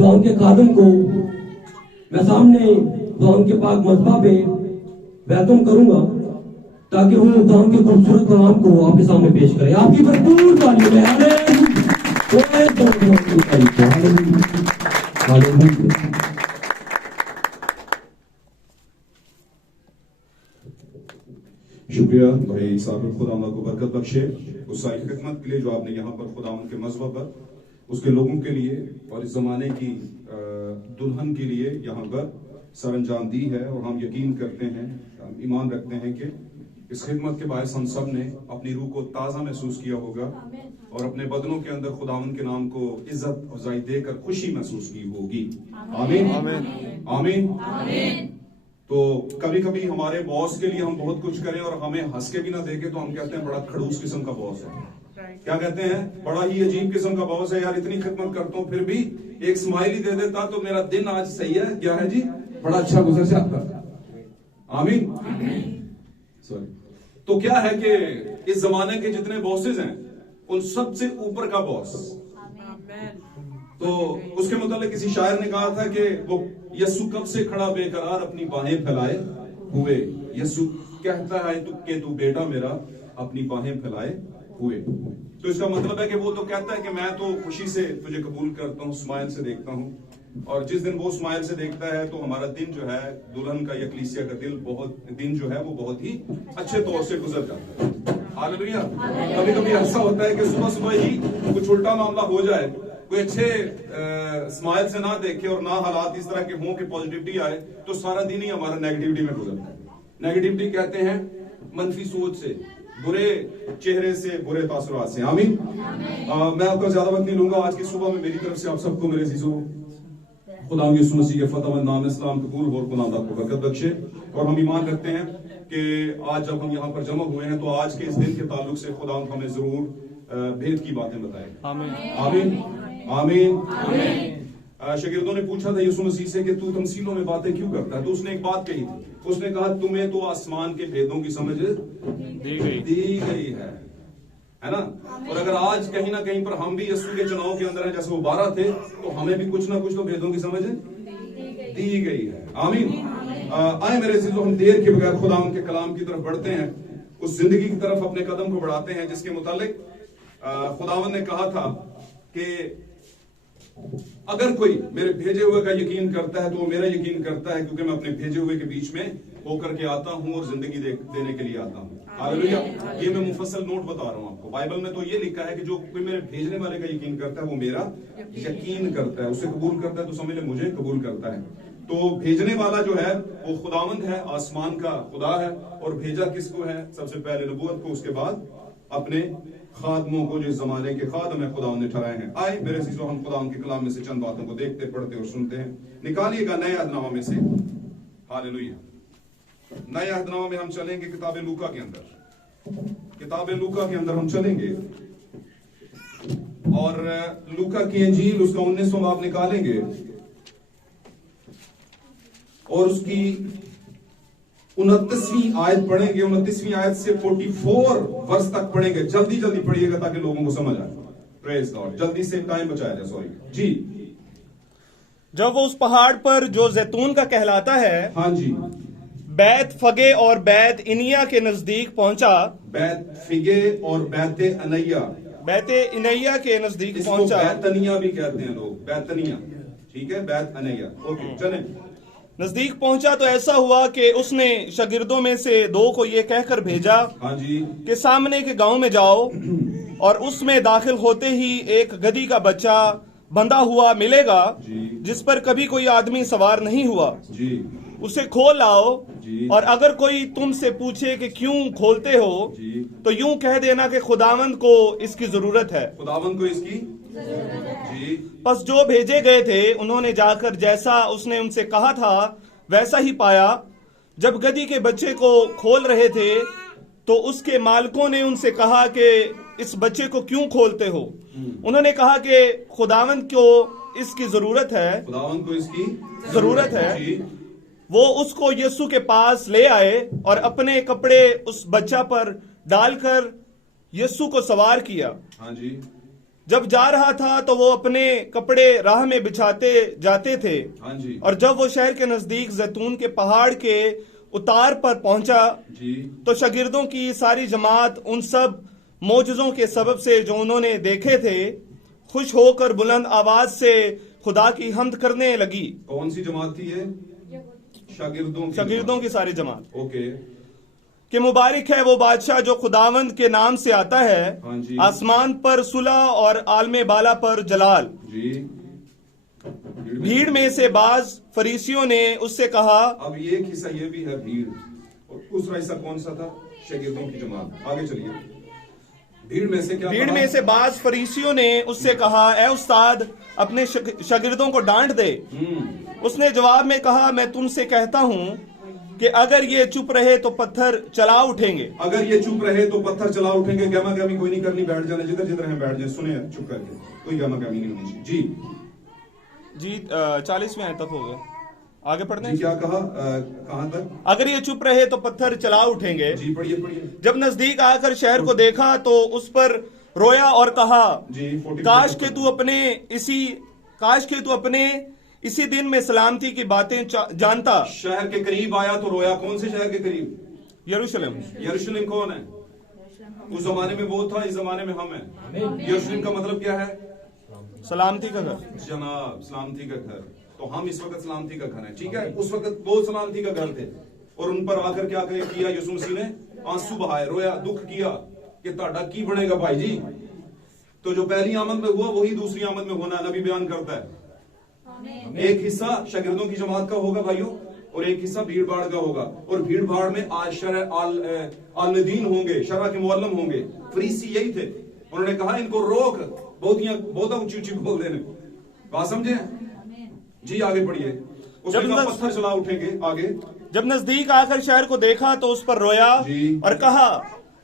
खुदा के खादम को मैं सामने खुदा के पाक मज़बा पे बैतुम करूंगा ताकि वो खुदा के खूबसूरत कलाम को आपके सामने पेश करे। आपकी भरपूर तालीम है। शुक्रिया भाई साबिर, खुदा को बरकत बख्शे उस सारी खिदमत के लिए जो आपने यहाँ पर खुदा के मज़बा पर उसके लोगों के लिए और इस जमाने की दुल्हन के लिए यहाँ पर सरअंजाम दी है। और हम यकीन करते हैं, हम ईमान रखते हैं कि इस खिदमत के बायस हम सब ने अपनी रूह को ताज़ा महसूस किया होगा और अपने बदनों के अंदर खुदावन के नाम को इज्जत अफजाई देकर खुशी महसूस की होगी। आमीन आमीन आमीन। तो कभी कभी हमारे बॉस के लिए हम बहुत कुछ करें और हमें हंस के भी ना देखे तो हम कहते हैं बड़ा खड़ूस किस्म का बॉस है। क्या कहते हैं? बड़ा ही अजीब किस्म का बॉस है यार, इतनी खिदमत करता हूँ फिर भी एक स्माइल ही दे देता तो मेरा दिन आज सही है। क्या है जी? बड़ा अच्छा गुजर जाता। आमीन। सॉरी। तो क्या है कि इस जमाने के जितने बॉसेस हैं उन सबसे ऊपर का बॉस, तो उसके मुताबिक किसी शायर ने कहा था कि वो यस्सु कब से खड़ा बेकरार अपनी बाहें फैलाए हुए। यस्सु कहता है कि तू बेटा मेरा अपनी बाहें फैलाए हुए। तो इसका मतलब है कि वो तो कहता है कि मैं तो खुशी से तुझे कबूल करता हूँ, स्माइल से देखता हूँ। और जिस दिन वो स्माइल से देखता है तो हमारा दिन जो है, दुल्हन का या कलीसिया का दिन जो है वो बहुत ही अच्छे तौर से गुजर जाता है। हालेलुया। कभी कभी ऐसा होता है कि सुबह सुबह ही कुछ उल्टा मामला हो जाए, कोई अच्छे स्माइल से ना देखे और ना हालात इस तरह के हों कि पॉजिटिविटी आए, तो सारा दिन ही हमारा नेगेटिविटी में गुजरता है। नेगेटिविटी कहते हैं मनफी सोच से, बुरे चेहरे से, बुरे तासुरात से। आमीन। मैं आपका ज्यादा वक्त नहीं लूंगा। आज की सुबह में मेरी तरफ से आप सबको मेरे अजीजों खुदा यीशु मसीह के फतह नाम इस्लाम कबूल हो और खुदा आपको बरकत बख्शे। और हम ईमान रखते हैं कि आज जब हम यहाँ पर जमा हुए हैं तो आज के इस दिन के ताल्लुक से खुदा हमें जरूर भेद की बातें बताएगा। आमीन आमीन आमीन। शागिर्दों ने पूछा था यीशु मसीह से कि तू तमसीलों में बातें क्यों करता है? तो उसने एक बात कही थी, उसने कहा तुम्हें तो आसमान के भेदों की समझ दी गई है ना। और अगर आज कहीं ना कहीं पर हम भी यीशु के चुनाव के अंदर हैं, जैसे वो 12 थे, तो हमें भी कुछ ना कुछ तो भेदों की समझ दी गई है। आमीन। आए मेरे अजीजों, हम देर के बगैर खुदा के कलाम की तरफ बढ़ते हैं, उस जिंदगी की तरफ अपने कदम को बढ़ाते हैं जिसके मुतालिक खुदावन ने कहा था कि अगर कोई मेरे भेजे हुए का यकीन करता है तो वो मेरा यकीन करता है, क्योंकि मैं अपने भेजे हुए के बीच में होकर के आता हूं और जिंदगी देने के लिए आता हूं। हालेलुया। ये मैं मुफस्सल नोट बता रहा हूं आपको। बाइबल में तो ये लिखा है कि जो कोई मेरे भेजने वाले का यकीन करता है वो मेरा यकीन करता है, उसे कबूल करता है तो समझ ले मुझे कबूल करता है। तो भेजने वाला जो है वो खुदावंद है, आसमान का खुदा है। और भेजा किसको है? सबसे पहले नबूवत को, उसके बाद अपने खादमों को, जो जमाने के खादम है खुदा ने ठहराए हैं। आए मेरे अजीजों, हम खुदा के कलाम में से चंद बातों को देखते, पढ़ते और सुनते हैं। निकालिएगा नए अहदनामा में से। हालेलुया। नए अहदनामा में हम चलेंगे किताब लूका के अंदर। किताब लूका के अंदर हम चलेंगे और लूका की इंजील उसका 19वां बाब निकालेंगे और उसकी 29वीं आयत पढ़ेंगे। 29वीं आयत से 44 वर्ष तक पढ़ेंगे। जल्दी जल्दी पढ़िएगा ताकि लोगों को समझ आए। Praise God. जल्दी से टाइम बचाया जाए। सॉरी जी। जब वो उस पहाड़ पर जो जैतून का कहलाता है, हाँ जी, बैत फगे और बैत इनिया के नजदीक पहुंचा। बैत फिगे और बैत अनैया, बैते इनैया के नजदीक इसको पहुंचा। बैतनिया भी कहते हैं लोग, बैतनिया। ठीक है, बैत अनैया। ओके, चलें। नजदीक पहुंचा तो ऐसा हुआ कि उसने शागिर्दों में से 2 को ये कहकर भेजा हाँ जी, कि सामने के गांव में जाओ और उसमें दाखिल होते ही एक गधी का बच्चा बंधा हुआ मिलेगा जिस पर कभी कोई आदमी सवार नहीं हुआ जी, उसे खोल लाओ। जी। और अगर कोई तुमसे पूछे कि क्यों खोलते हो जी। तो यूं कह देना कि खुदावंद को इसकी जरूरत है। खुदावंद को इसकी जी। बस जो भेजे गए थे उन्होंने जाकर जैसा उसने उनसे कहा था वैसा ही पाया। जब गधी के बच्चे को खोल रहे थे तो उसके मालिकों ने उनसे कहा कि इस बच्चे को क्यों खोलते हो? उन्होंने कहा कि खुदावंद को इसकी जरूरत है। खुदावंद को इसकी जरूरत है। जी। वो उसको यीशु के पास ले आए और अपने कपड़े उस बच्चा पर डालकर यीशु को सवार किया। हाँ जी। जब जा रहा था तो वो अपने कपड़े राह में बिछाते जाते थे। हाँ जी और जब वो शहर के नजदीक जैतून के पहाड़ के उतार पर पहुंचा जी तो शागिर्दों की सारी जमात उन सब मोजज़ों के सबब से जो उन्होंने देखे थे खुश होकर बुलंद आवाज से खुदा की हम्द करने लगी। कौन सी जमात थी ये? शागिर्दों शागिर्दों की सारी जमात ओके कि मुबारक है वो बादशाह जो खुदावंद के नाम से आता है। हाँ जी आसमान पर सुलह और आलमे बाला पर जलाल। जी भीड़ में से बाज फरीसियों ने उससे कहा। अब ये एक हिस्सा ये भी है भीड़, और दूसरा हिस्सा कौन सा था? शागिर्दों की जमात। आगे चलिए। भीड़ में से क्या भीड़ कहा? में से बाज फरीसियों ने उससे कहा, ए उस्ताद अपने शागिर्दों को डांट दे। उसने जवाब में कहा, मैं तुमसे कहता हूं कि अगर ये चुप रहे तो पत्थर चला उठेंगे। अगर ये चुप रहे तो पत्थर चला उठेंगे। गहमा गहमी कोई नहीं करनी, बैठ जाना, जिधर जिधर हैं बैठ जाए, सुने चुप करके, कोई गहमा गहमी नहीं होनी चाहिए। जी 40वें आयत तक हो गए, आगे पढ़ने। जी क्या कहा? कहां तक? अगर ये चुप रहे तो पत्थर चला उठेंगे। जी पढ़िए पढ़िए। जब नजदीक आकर शहर को देखा तो उस पर रोया और कहा, जी 40 काश के तू अपने इसी दिन में सलामती की बातें जानता। शहर के करीब आया तो रोया। कौन से शहर के करीब? यरूशलेम। यरूशलेम कौन है? उस जमाने में वो था, इस जमाने में हम हैं। यरूशलेम का मतलब क्या है? सलामती का घर। जनाब सलामती का घर। तो हम इस वक्त सलामती का घर है, ठीक है? उस वक्त वो सलामती का घर थे, और उन पर आकर क्या किया यीशु मसीह ने? आंसू बहाए, रोया, दुख किया कि ताड़ा की बनेगा भाई जी। तो जो पहली आमद में हुआ वही दूसरी आमद में होना नबी बयान करता है। एक हिस्सा शागिर्दों की जमात का होगा भाइयों, और एक हिस्सा भीड़ भाड़ का होगा। और भीड़ भाड़ में आलनदीन होंगे, शरह के मुअल्लम होंगे, फरीसी यही थे। उन्होंने कहा इनको रोक, बहुत ऊंची ऊंची बोल देने। बात समझे? जी आगे पढ़िए। उसने कहा पत्थर चला उठेंगे। आगे। जब नजदीक आकर शहर को देखा तो उस पर रोया और कहा,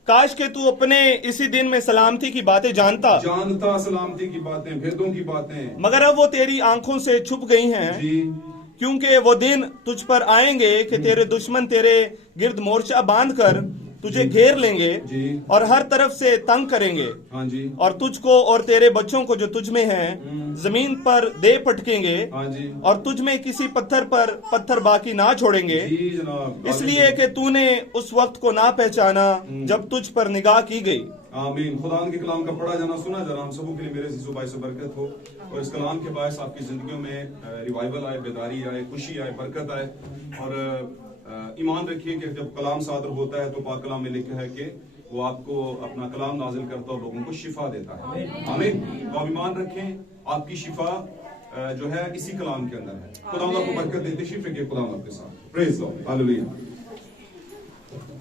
काश के तू अपने इसी दिन में सलामती की बातें जानता। सलामती की बातें, भेदों की बातें, मगर अब वो तेरी आंखों से छुप गई हैं। जी क्योंकि वो दिन तुझ पर आएंगे कि तेरे दुश्मन तेरे गिर्द मोर्चा बांधकर तुझे घेर लेंगे जी और हर तरफ से तंग करेंगे। हाँ जी और तुझको और तेरे बच्चों को जो तुझ में हैं जमीन पर दे पटकेंगे। हाँ जी और तुझ में किसी पत्थर पर पत्थर बाकी ना छोड़ेंगे। जी जनाब। इसलिए कि तूने उस वक्त को ना पहचाना जब तुझ पर निगाह की गई। आमीन। खुदा के कलाम का पढ़ा जाना सुना जाना हम सबों के लिए मेरे अज़ीज़ों भाई से बरकत हो, और इस कलाम के बायस आपकी जिंदगियों में रिवाइवल आए, बेदारी आए, खुशी आए, बरकत आए। और ईमान रखिए कि जब कलाम सादर होता है तो पाक कलाम में लिखा है कि वो आपको अपना कलाम नाजिल करता है और लोगों को शिफा देता है। आमीन। तो आप ईमान रखें, आपकी शिफा जो है इसी कलाम के अंदर है। खुदा आपको बरकत देते, शिफे के खुदा आपके साथ। Praise God, hallelujah,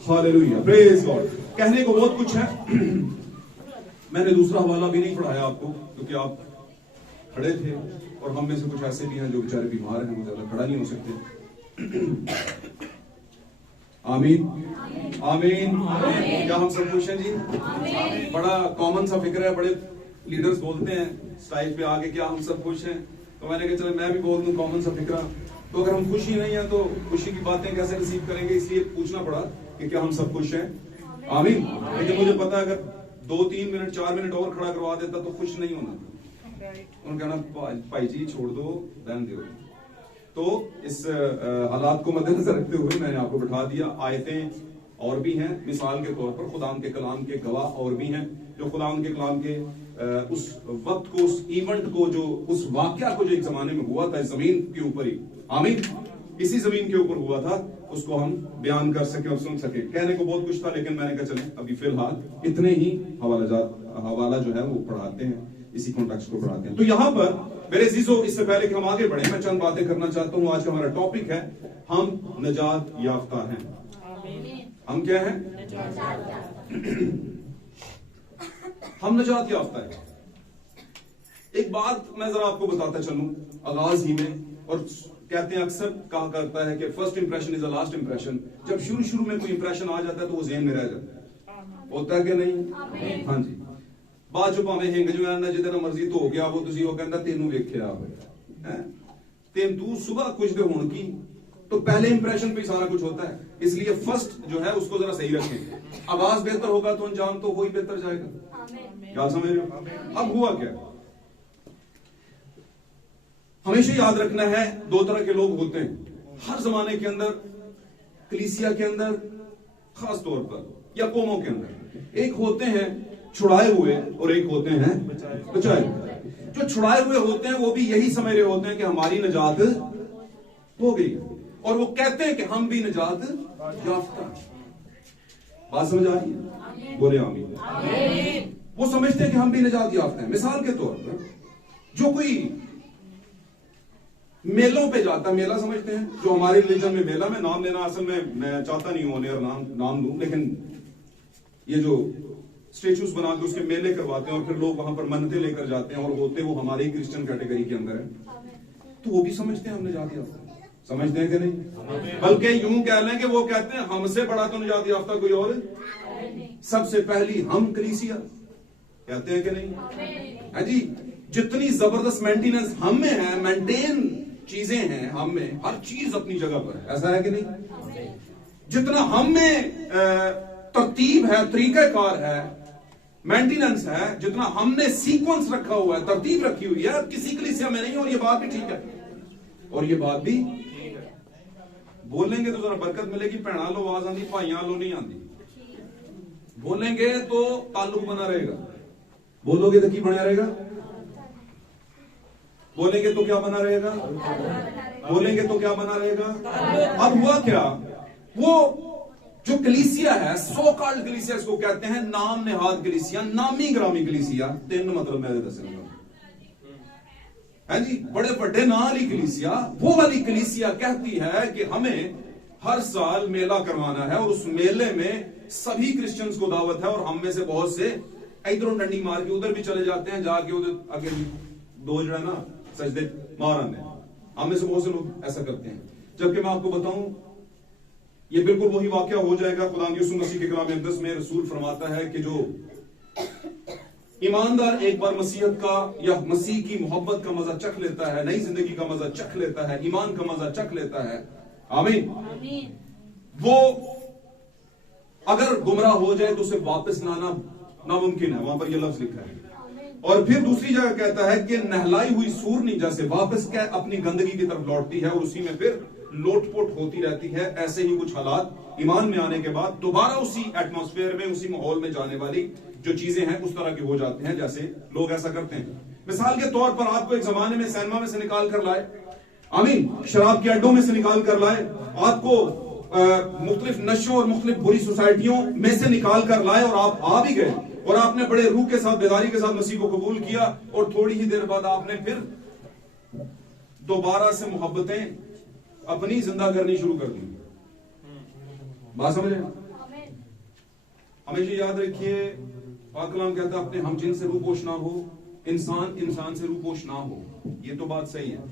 hallelujah, praise God. कहने को बहुत कुछ है। मैंने दूसरा हवाला भी नहीं पढ़ाया आपको क्योंकि आप खड़े थे, और हम में से कुछ ऐसे भी हैं जो बेचारे बीमार हैं, वो ज्यादा खड़ा नहीं हो सकते। आमीन, आमीन। क्या हम सब खुश हैं जी? बड़ा कॉमन सा फिक्र है, बड़े लीडर्स बोलते हैं स्टाइल पे आगे, क्या हम सब खुश हैं? तो मैंने कहा चलो मैं भी बोल दूं कॉमन सा फिक्रा। तो अगर हम खुशी नहीं है तो खुशी की बातें कैसे रिसीव करेंगे, इसलिए पूछना पड़ा कि क्या हम सब खुश हैं? आमीन। लेकिन मुझे पता है अगर 2-3 मिनट 4 मिनट और खड़ा करवा देता तो खुश नहीं होना। उन्होंने कहना भाई जी छोड़ दो, बहन दो। तो इस हालात को मद्देनजर रखते हुए मैंने आपको बिठा दिया। आयतें और भी हैं, मिसाल के तौर पर खुदा के कलाम के गवाह और भी हैं जो खुदा के कलाम के उस वक्त को, उस इवेंट को, जो उस वाकया को जो एक जमाने में हुआ था इस जमीन के ऊपर ही, आमीन, इसी जमीन के ऊपर हुआ था, उसको हम बयान कर सके और सुन सके। कहने को बहुत कुछ था लेकिन मैंने कहा चलें अभी फिलहाल इतने ही हवाला जो है वो पढ़ाते हैं, इसी कॉन्टेक्स्ट को पढ़ाते हैं। तो यहाँ पर मेरे अजीजों, इससे पहले कि हम आगे बढ़े, मैं चंद बातें करना चाहता हूँ। आज का हमारा टॉपिक है हम नजात याफ्ता हैं। हम क्या हैं? हम नजात याफ्ता हैं। एक बात मैं जरा आपको बताता चलूं आगाज ही में, और कहते हैं अक्सर कहा करता है कि first impression is the last impression. जब शुरू में कोई इंप्रेशन आ जाता है तो वो ज़हन में रह जाता है, होता है कि नहीं? हाँ जी। बाद चो भावें हिंग जो है ना जितना मर्जी धो के आवो तुसी, वो कहंदा तेनू वेखिया होया है, तेन तू सुबह कुछ दे हुण की तो पहले इंप्रेशन पे सारा कुछ होता है, इसलिए फर्स्ट जो है उसको जरा सही रखें। आगाज बेहतर होगा तो अंजाम तो वही बेहतर जाएगा। क्या समझ रहे हो? अब हुआ क्या, हमेशा याद रखना है, दो तरह के लोग होते हैं हर जमाने के अंदर, कलीसिया के अंदर खास तौर पर, या कौमों के अंदर। एक होते हैं छुड़ाए हुए और एक होते हैं बचाए हुए। जो छुड़ाए हुए होते हैं वो भी यही समझ रहे होते हैं कि हमारी निजात हो गई, और वो कहते हैं कि हम भी निजात याफ्ता। बात समझ आ रही है? बोले आमीन। वो समझते हैं कि हम भी निजात याफ्ता हैं। मिसाल के तौर पर जो कोई मेलों पे जाता, मेला समझते हैं जो हमारे रिलीजन में मेला, में नाम लेना असल में मैं चाहता नहीं हूं और नाम दूं, लेकिन ये जो स्टेचूज बना के उसके मेले करवाते हैं और फिर लोग वहां पर मन्नतें लेकर जाते हैं और होते वो हमारी क्रिश्चियन कैटेगरी के अंदर है, तो वो भी समझते हैं हम निजात याफ्ता। समझते हैं कि नहीं? बल्कि यूं कह लें कि वो कहते हैं हमसे बड़ा तो निजात याफ्ता कोई और सबसे पहली हम कलीसिया, कहते हैं कि नहीं? है जी। जितनी जबरदस्त मेंटेनेंस हम में है, मेंटेन चीजें हैं हम में, हर चीज अपनी जगह पर है, ऐसा है कि नहीं? जितना हम में तरतीब है, तरीकाकार है, मेंटेनेंस है, जितना हमने सीक्वेंस रखा हुआ है, तरतीब रखी हुई है, किसी कलीसिया में नहीं। और ये बात भी ठीक है, और ये बात भी बोलेंगे तो जरा बरकत मिलेगी। भैणा लो आवाज आंदी, भाइयां लो नहीं आंदी। बोलेंगे तो ताल्लुक बना रहेगा, बोलोगे तो की बना रहेगा, बोलेंगे तो क्या बना रहेगा, बोलेंगे तो क्या बना रहेगा। अब हुआ क्या, वो जो कलीसिया है, सो कॉल्ड कलीसिया इसको कहते हैं, नाम नेहाद कलीसिया, नामी ग्रामी कलीसिया, तीन मतलब मैं दसूंगा है जी, बड़े बड़े ना वाली कलीसिया। वो वाली कलीसिया कहती है कि हमें हर साल मेला करवाना है और उस मेले में सभी क्रिश्चियंस को दावत है, और हम में से बहुत से इधरों डंडी मार के उधर भी चले जाते हैं, जाके उधर आगे दो जो है ना सजदे मार आने। हम में से बहुत से लोग ऐसा करते हैं, जबकि मैं आपको बताऊं ये बिल्कुल वही वाकया हो जाएगा। खुदा यीशु मसीह के कलाम मुक़द्दस में रसूल फरमाता है कि जो ईमानदार एक बार मसीहत का या मसीह की मोहब्बत का मजा चख लेता है, नई जिंदगी का मजा चख लेता है, ईमान का मजा चख लेता है, आमीन, वो अगर गुमराह हो जाए तो उसे वापस लाना नामुमकिन है। वहां पर यह लफ्ज लिखा है। और फिर दूसरी जगह कहता है कि नहलाई हुई सूरनी जैसे वापस क्या अपनी गंदगी की तरफ लौटती है और उसी में फिर लोटपोट होती रहती है। ऐसे ही कुछ हालात ईमान में आने के बाद दोबारा उसी एटमॉस्फेयर में, उसी माहौल में जाने वाली जो चीजें हैं उस तरह के हो जाते हैं जैसे लोग ऐसा करते हैं। मिसाल के तौर पर आपको एक जमाने में सिनेमा में से निकाल कर लाए, आमीन, शराब के अड्डों में से निकाल कर लाए, आपको मुख्तलिफ नशों और मुख्तलिफ बुरी सोसाइटियों में से निकाल कर लाए और आप आ भी गए और आपने बड़े रूह के साथ, बेदारी के साथ मसीह को कबूल किया और थोड़ी ही देर बाद आपने फिर दोबारा से मोहब्बतें अपनी जिंदा करनी शुरू कर दी। बात समझे? हमेशा याद रखिए, पाक कलाम कहता है अपने हम जिन से रूपोश ना हो, इंसान इंसान से रूपोश ना हो। ये तो बात सही है,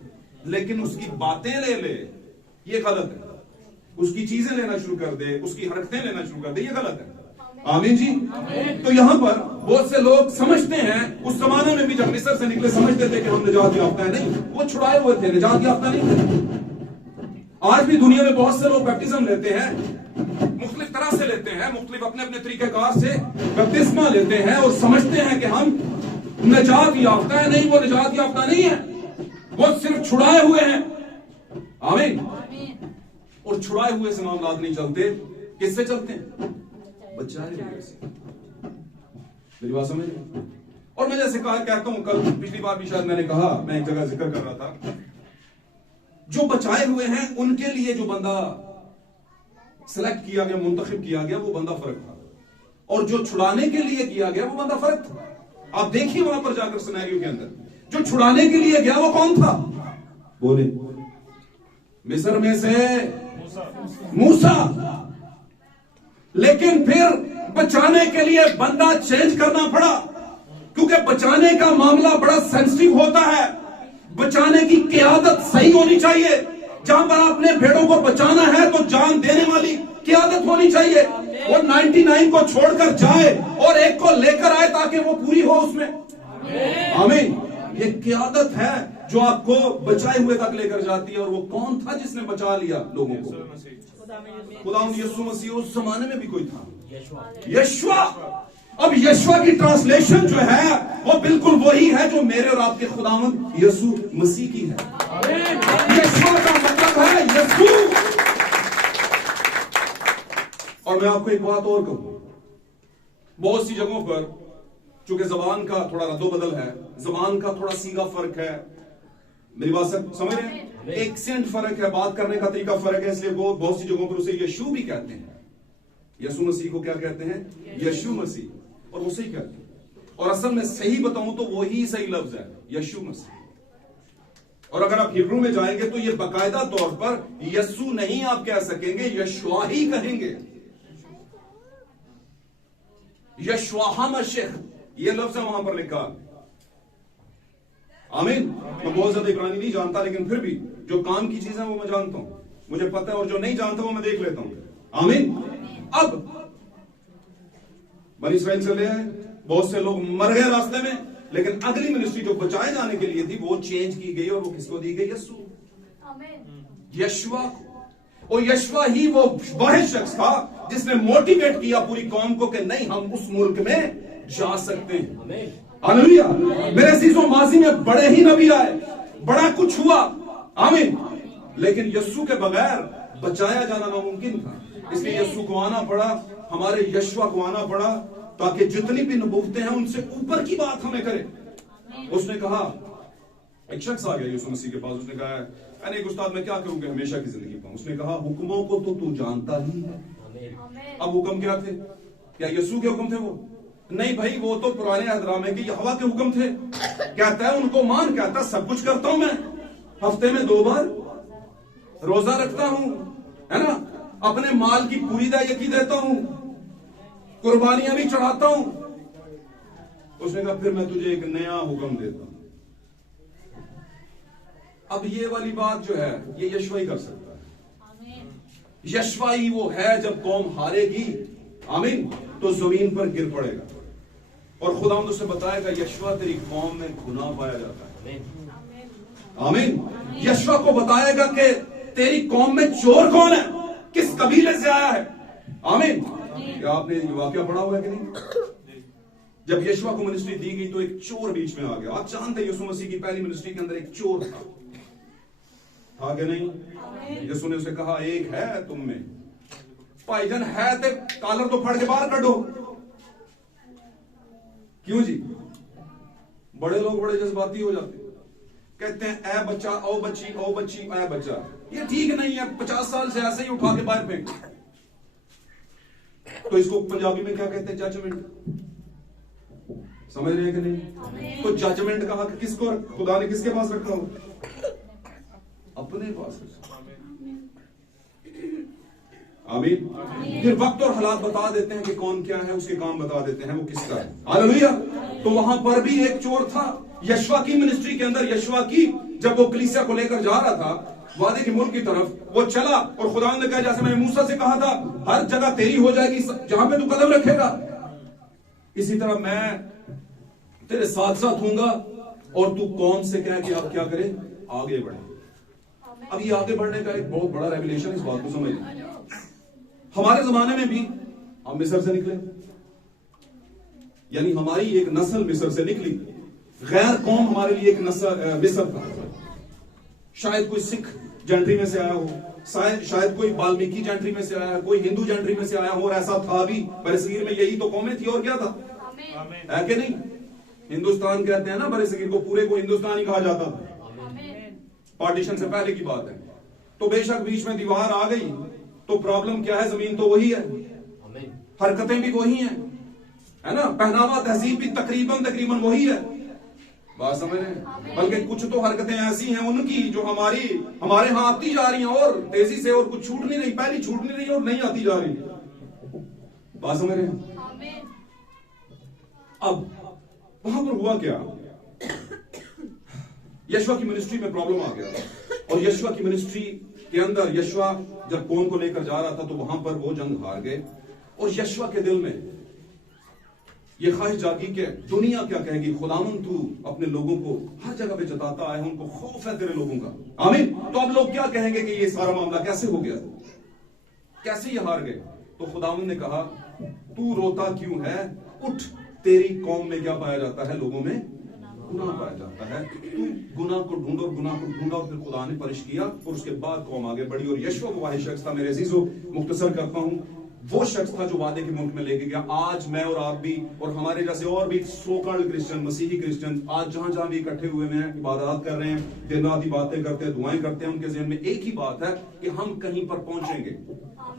लेकिन उसकी बातें ले ये गलत है। उसकी चीजें लेना शुरू कर दे, उसकी हरकतें लेना शुरू कर दे, ये गलत है। आमीन जी। तो यहां पर बहुत से लोग समझते हैं, उस जमाने में भी जब मिस्र से निकले समझते थे कि हम निजात याफ्ता है। नहीं, वो छुड़ाए हुए थे, निजात याफ्ता नहीं थे। आज भी दुनिया में बहुत से लोग बैप्टिज्म लेते हैं, मुख्तलिफ तरह से लेते हैं, मुख्तलिफ अपने अपने तरीकेकार से बपतिस्मा लेते हैं और समझते हैं कि हम निजात याफ्ता है। नहीं, वो निजात याफ्ता नहीं है, वो सिर्फ छुड़ाए हुए हैं। आमीन। और छुड़ाए हुए से मामलात नहीं चलते, किससे चलते हैं? बचाए हुए से। मेरी बात समझ? और मैं जैसे कहता हूं, कल पिछली बार भी शायद मैंने कहा, मैं एक जगह जिक्र कर रहा था, जो बचाए हुए हैं उनके लिए जो बंदा सिलेक्ट किया गया, मुंतखब किया गया, वो बंदा फर्क था, और जो छुड़ाने के लिए किया गया वो बंदा फर्क था। आप देखिए वहां पर जाकर सिनेरियो के अंदर, जो छुड़ाने के लिए गया वो कौन था? बोले, मिस्र में से मूसा। लेकिन फिर बचाने के लिए बंदा चेंज करना पड़ा, क्योंकि बचाने का मामला बड़ा सेंसिटिव होता है। बचाने की क़यादत सही होनी चाहिए। जहां पर आपने भेड़ों को बचाना है तो जान देने वाली क़यादत होनी चाहिए। वो 99 को छोड़कर जाए और एक को लेकर आए ताकि वो पूरी हो उसमें। आमीन। ये क़यादत है। जो आपको बचाए हुए तक लेकर जाती है। और वो कौन था जिसने बचा लिया लोगों को? खुदावंद यीशु मसीह। उस जमाने में भी कोई था, यशवा। अब यशवा की ट्रांसलेशन जो है वो बिल्कुल वही है जो मेरे और आपके खुदावंद यीशु मसीह की है। यशवा का मतलब है यीशु। और मैं आपको एक बात और कहूं, बहुत सी जगहों पर चूंकि जबान का थोड़ा रद्दोबदल है, जबान का थोड़ा सीधा फर्क है, मेरी बात समझ रहे हैं? एक्सेंट फर्क है, बात करने का तरीका फर्क है, इसलिए बहुत सी जगहों पर उसे यीशु भी कहते हैं। यीशु मसीह को क्या कहते हैं? यीशु मसीह। और वो सही कहते हैं। और असल में सही बताऊं तो वही सही लफ्ज है, यीशु मसीह। और अगर आप हिब्रू में जाएंगे तो ये बाकायदा तौर पर यीशु नहीं आप कह सकेंगे, यशवा ही कहेंगे। यशवा मशीह ये लफ्ज है वहां पर लिखा। आमीन। मैं बहुत ज्यादा इब्रानी नहीं जानता, लेकिन फिर भी जो काम की चीज है वो मैं जानता हूं, मुझे पता है। और जो नहीं जानता वो मैं देख लेता हूं। आमीन। अब बनी इस्राइल चले आए, बहुत से लोग मर गए रास्ते में, लेकिन अगली मिनिस्ट्री जो बचाए जाने के लिए थी वो चेंज की गई। और वो किसको दी गई? यीशु, यशवा को। और यशवा ही वो वह शख्स था जिसने मोटिवेट किया पूरी कौम को कि नहीं, हम उस मुल्क में जा सकते हैं। हालेलुया। मेरे अजीजों, माजी में बड़े ही नबी आए, बड़ा कुछ हुआ। आमीन। लेकिन यीशु के बगैर बचाया जाना नामुमकिन था। इसलिए यीशु को आना पड़ा, हमारे यशवा को आना पड़ा, ताकि जितनी भी नबूवतें हैं उनसे ऊपर की बात हमें करे। उसने कहा, एक शख्स आ गया यीशु मसीह के पास, उसने कहा, अरे उस्ताद मैं क्या करूंगा हमेशा की जिंदगी पाऊं? उसने कहा, हुक्मों को तो तू जानता ही है। अब हुक्म क्या थे? क्या यीशु के हुक्म थे वो? नहीं भाई, वो तो पुराने अहदरामे के यहोवा के हुक्म थे। कहता है उनको मान, कहता है सब कुछ करता हूं मैं, हफ्ते में 2 बार रोजा रखता हूं, है ना, अपने माल की पूरी दायकी देता हूं, कुर्बानियां भी चढ़ाता हूं। उसने कहा, फिर मैं तुझे एक नया हुक्म देता हूं। अब ये वाली बात जो है ये यशवा ही कर सकता है। यशवा ही वो है, जब कौम हारेगी, आमीन, तो जमीन पर गिर पड़ेगा और खुदावंद उसे बताएगा, यशवा तेरी कौम में गुनाह पाया जाता है। आमीन। यशवा को बताएगा कि तेरी कौम में चोर कौन है, किस कबीले से आया है। आमीन। क्या आपने ये वाकया पढ़ा हुआ है कि नहीं? जब यशवा को मिनिस्ट्री दी गई तो एक चोर बीच में आ गया। आप जानते यीशु मसीह की पहली मिनिस्ट्री के अंदर एक चोर था कि नहीं? यीशु ने उसे कहा, एक है तुम में, भाईजान है तो कॉलर तो फाड़ के बाहर काटो। क्यों जी? बड़े लोग बड़े जज्बाती हो जाते, कहते हैं ए बच्चा, ओ बच्ची, ओ बच्ची, ए बच्चा। ये ठीक नहीं है, 50 साल से ऐसे ही उठा के बाहर फेंक। तो इसको पंजाबी में क्या कहते हैं? जजमेंट। समझ रहे हैं कि नहीं? तो जजमेंट का हक किसको, खुदा ने किसके पास रखा हो? अपने पास। आमीन। फिर वक्त और हालात बता देते हैं कि कौन क्या है, उसके काम बता देते हैं वो किसका है। हालेलुया। तो वहां पर भी एक चोर था यशवा की मिनिस्ट्री के अंदर। यशवा की जब वो कलीसिया को लेकर जा रहा था वादे के मुल्क की तरफ, वो चला और खुदा ने कहा, जैसे मैंने मूसा से कहा था, हर जगह तेरी हो जाएगी जहां पे तू कदम रखेगा, इसी तरह मैं तेरे साथ साथ हूंगा और तू कौन से कह कि आप क्या करें, आगे बढ़े। अब ये आगे बढ़ने का एक बहुत बड़ा रेवलेशन, इस बात को समझ। हमारे जमाने में भी हम मिस्र से निकले, यानी हमारी एक नस्ल मिस्र से निकली। गैर कौम हमारे लिए एक नस्ल मिस्र था। शायद कोई सिख जेंट्री में से आया हो, शायद कोई वाल्मीकि जेंट्री में से आया, कोई हिंदू जेंट्री में से आया हो, और ऐसा था भी। बरसगीर में यही तो कौमें थी, और क्या था, है कि नहीं? हिंदुस्तान कहते हैं ना, बरसगीर को पूरे को हिंदुस्तान ही कहा जाता था। पार्टीशन से पहले की बात है। तो बेशक बीच में दीवार आ गई तो प्रॉब्लम क्या है, जमीन तो वही है, हरकतें भी वही हैं, है ना, पहनावा तहजीब भी तकरीबन वही है। बात समझ रहे हैं? बल्कि कुछ तो हरकतें ऐसी हैं उनकी जो हमारे यहां आती जा रही हैं और तेजी से, और कुछ छूट नहीं रही, पहली छूट नहीं रही और नहीं आती जा रही। बात समझ रहे हैं? अब वहां पर हुआ क्या, यशवा की मिनिस्ट्री में प्रॉब्लम आ गया। और यशवा की मिनिस्ट्री के अंदर यशवा जब कौम को लेकर जा रहा था तो वहां पर वो जंग हार गए। और यशवा के दिल में ये ख्वाहिश जागी कि दुनिया क्या कहेगी, खुदावन तू अपने लोगों को हर जगह पे जताता है, उनको खौफ है तेरे लोगों का, आमीन। तो अब लोग क्या कहेंगे कि ये सारा मामला कैसे हो गया, कैसे ये हार गए। तो खुदावन ने कहा तू रोता क्यों है, उठ, तेरी कौम में क्या पाया जाता है, लोगों में गुनाह पाया जाता है, तू गुनाह को ढूंढ, और गुनाह को ढूंढा और फिर खुदा ने परिश किया और उसके बाद कौम आगे बढ़ी। और यशवा वाहिद शख्स था मेरे अजीजों, मुख्तसर करता हूं, वो शख्स था जो वादे के मुल्क में लेके गया। आज मैं और आप भी और हमारे जैसे और भी सो कॉल्ड क्रिश्चियन, मसीही क्रिश्चियन आज जहां जहां भी इकट्ठे हुए हैं, इबादत कर रहे हैं, दिन रात बातें करते हैं, दुआएं करते हैं, उनके ज़हन में एक ही बात है कि हम कहीं पर पहुंचेंगे,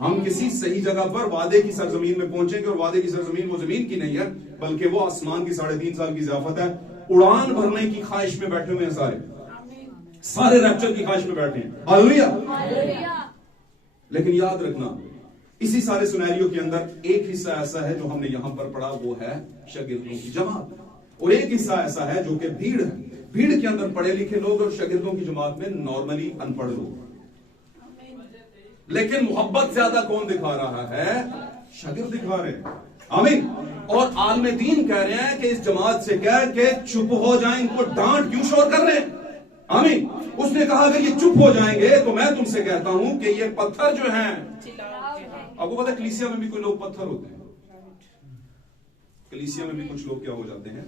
हम किसी सही जगह पर वादे की सरजमीन में पहुंचेंगे। और वादे की सरजमीन वो जमीन की नहीं है, बल्कि वो आसमान की 3.5 साल की ज़ियाफत है। उड़ान भरने की ख्वाहिश में बैठे हुए हैं सारे रैप्चर की ख्वाहिश में बैठे हैं, हालेलुया। लेकिन याद रखना, इसी सारे सिनेरियो के अंदर एक हिस्सा ऐसा है जो हमने यहां पर पढ़ा, वो है शागिर्दों की जमात, और एक हिस्सा ऐसा है जो कि भीड़ है। भीड़ के अंदर पढ़े लिखे लोग और शागिर्दों की जमात में नॉर्मली अनपढ़ लोग। लेकिन मोहब्बत ज्यादा कौन दिखा रहा है, शागिर्द दिखा रहे हैं, आमीन। और आलमे दीन कह रहे हैं कि इस जमात से कह के चुप हो जाएं, इनको डांट क्यों शोर कर रहे हैं, आमीन। उसने कहा अगर ये चुप हो जाएंगे तो मैं तुमसे कहता हूं कि ये पत्थर जो हैं, आपको पता है कलीसिया में भी कोई लोग पत्थर होते हैं, कलीसिया में भी कुछ लोग क्या हो जाते हैं,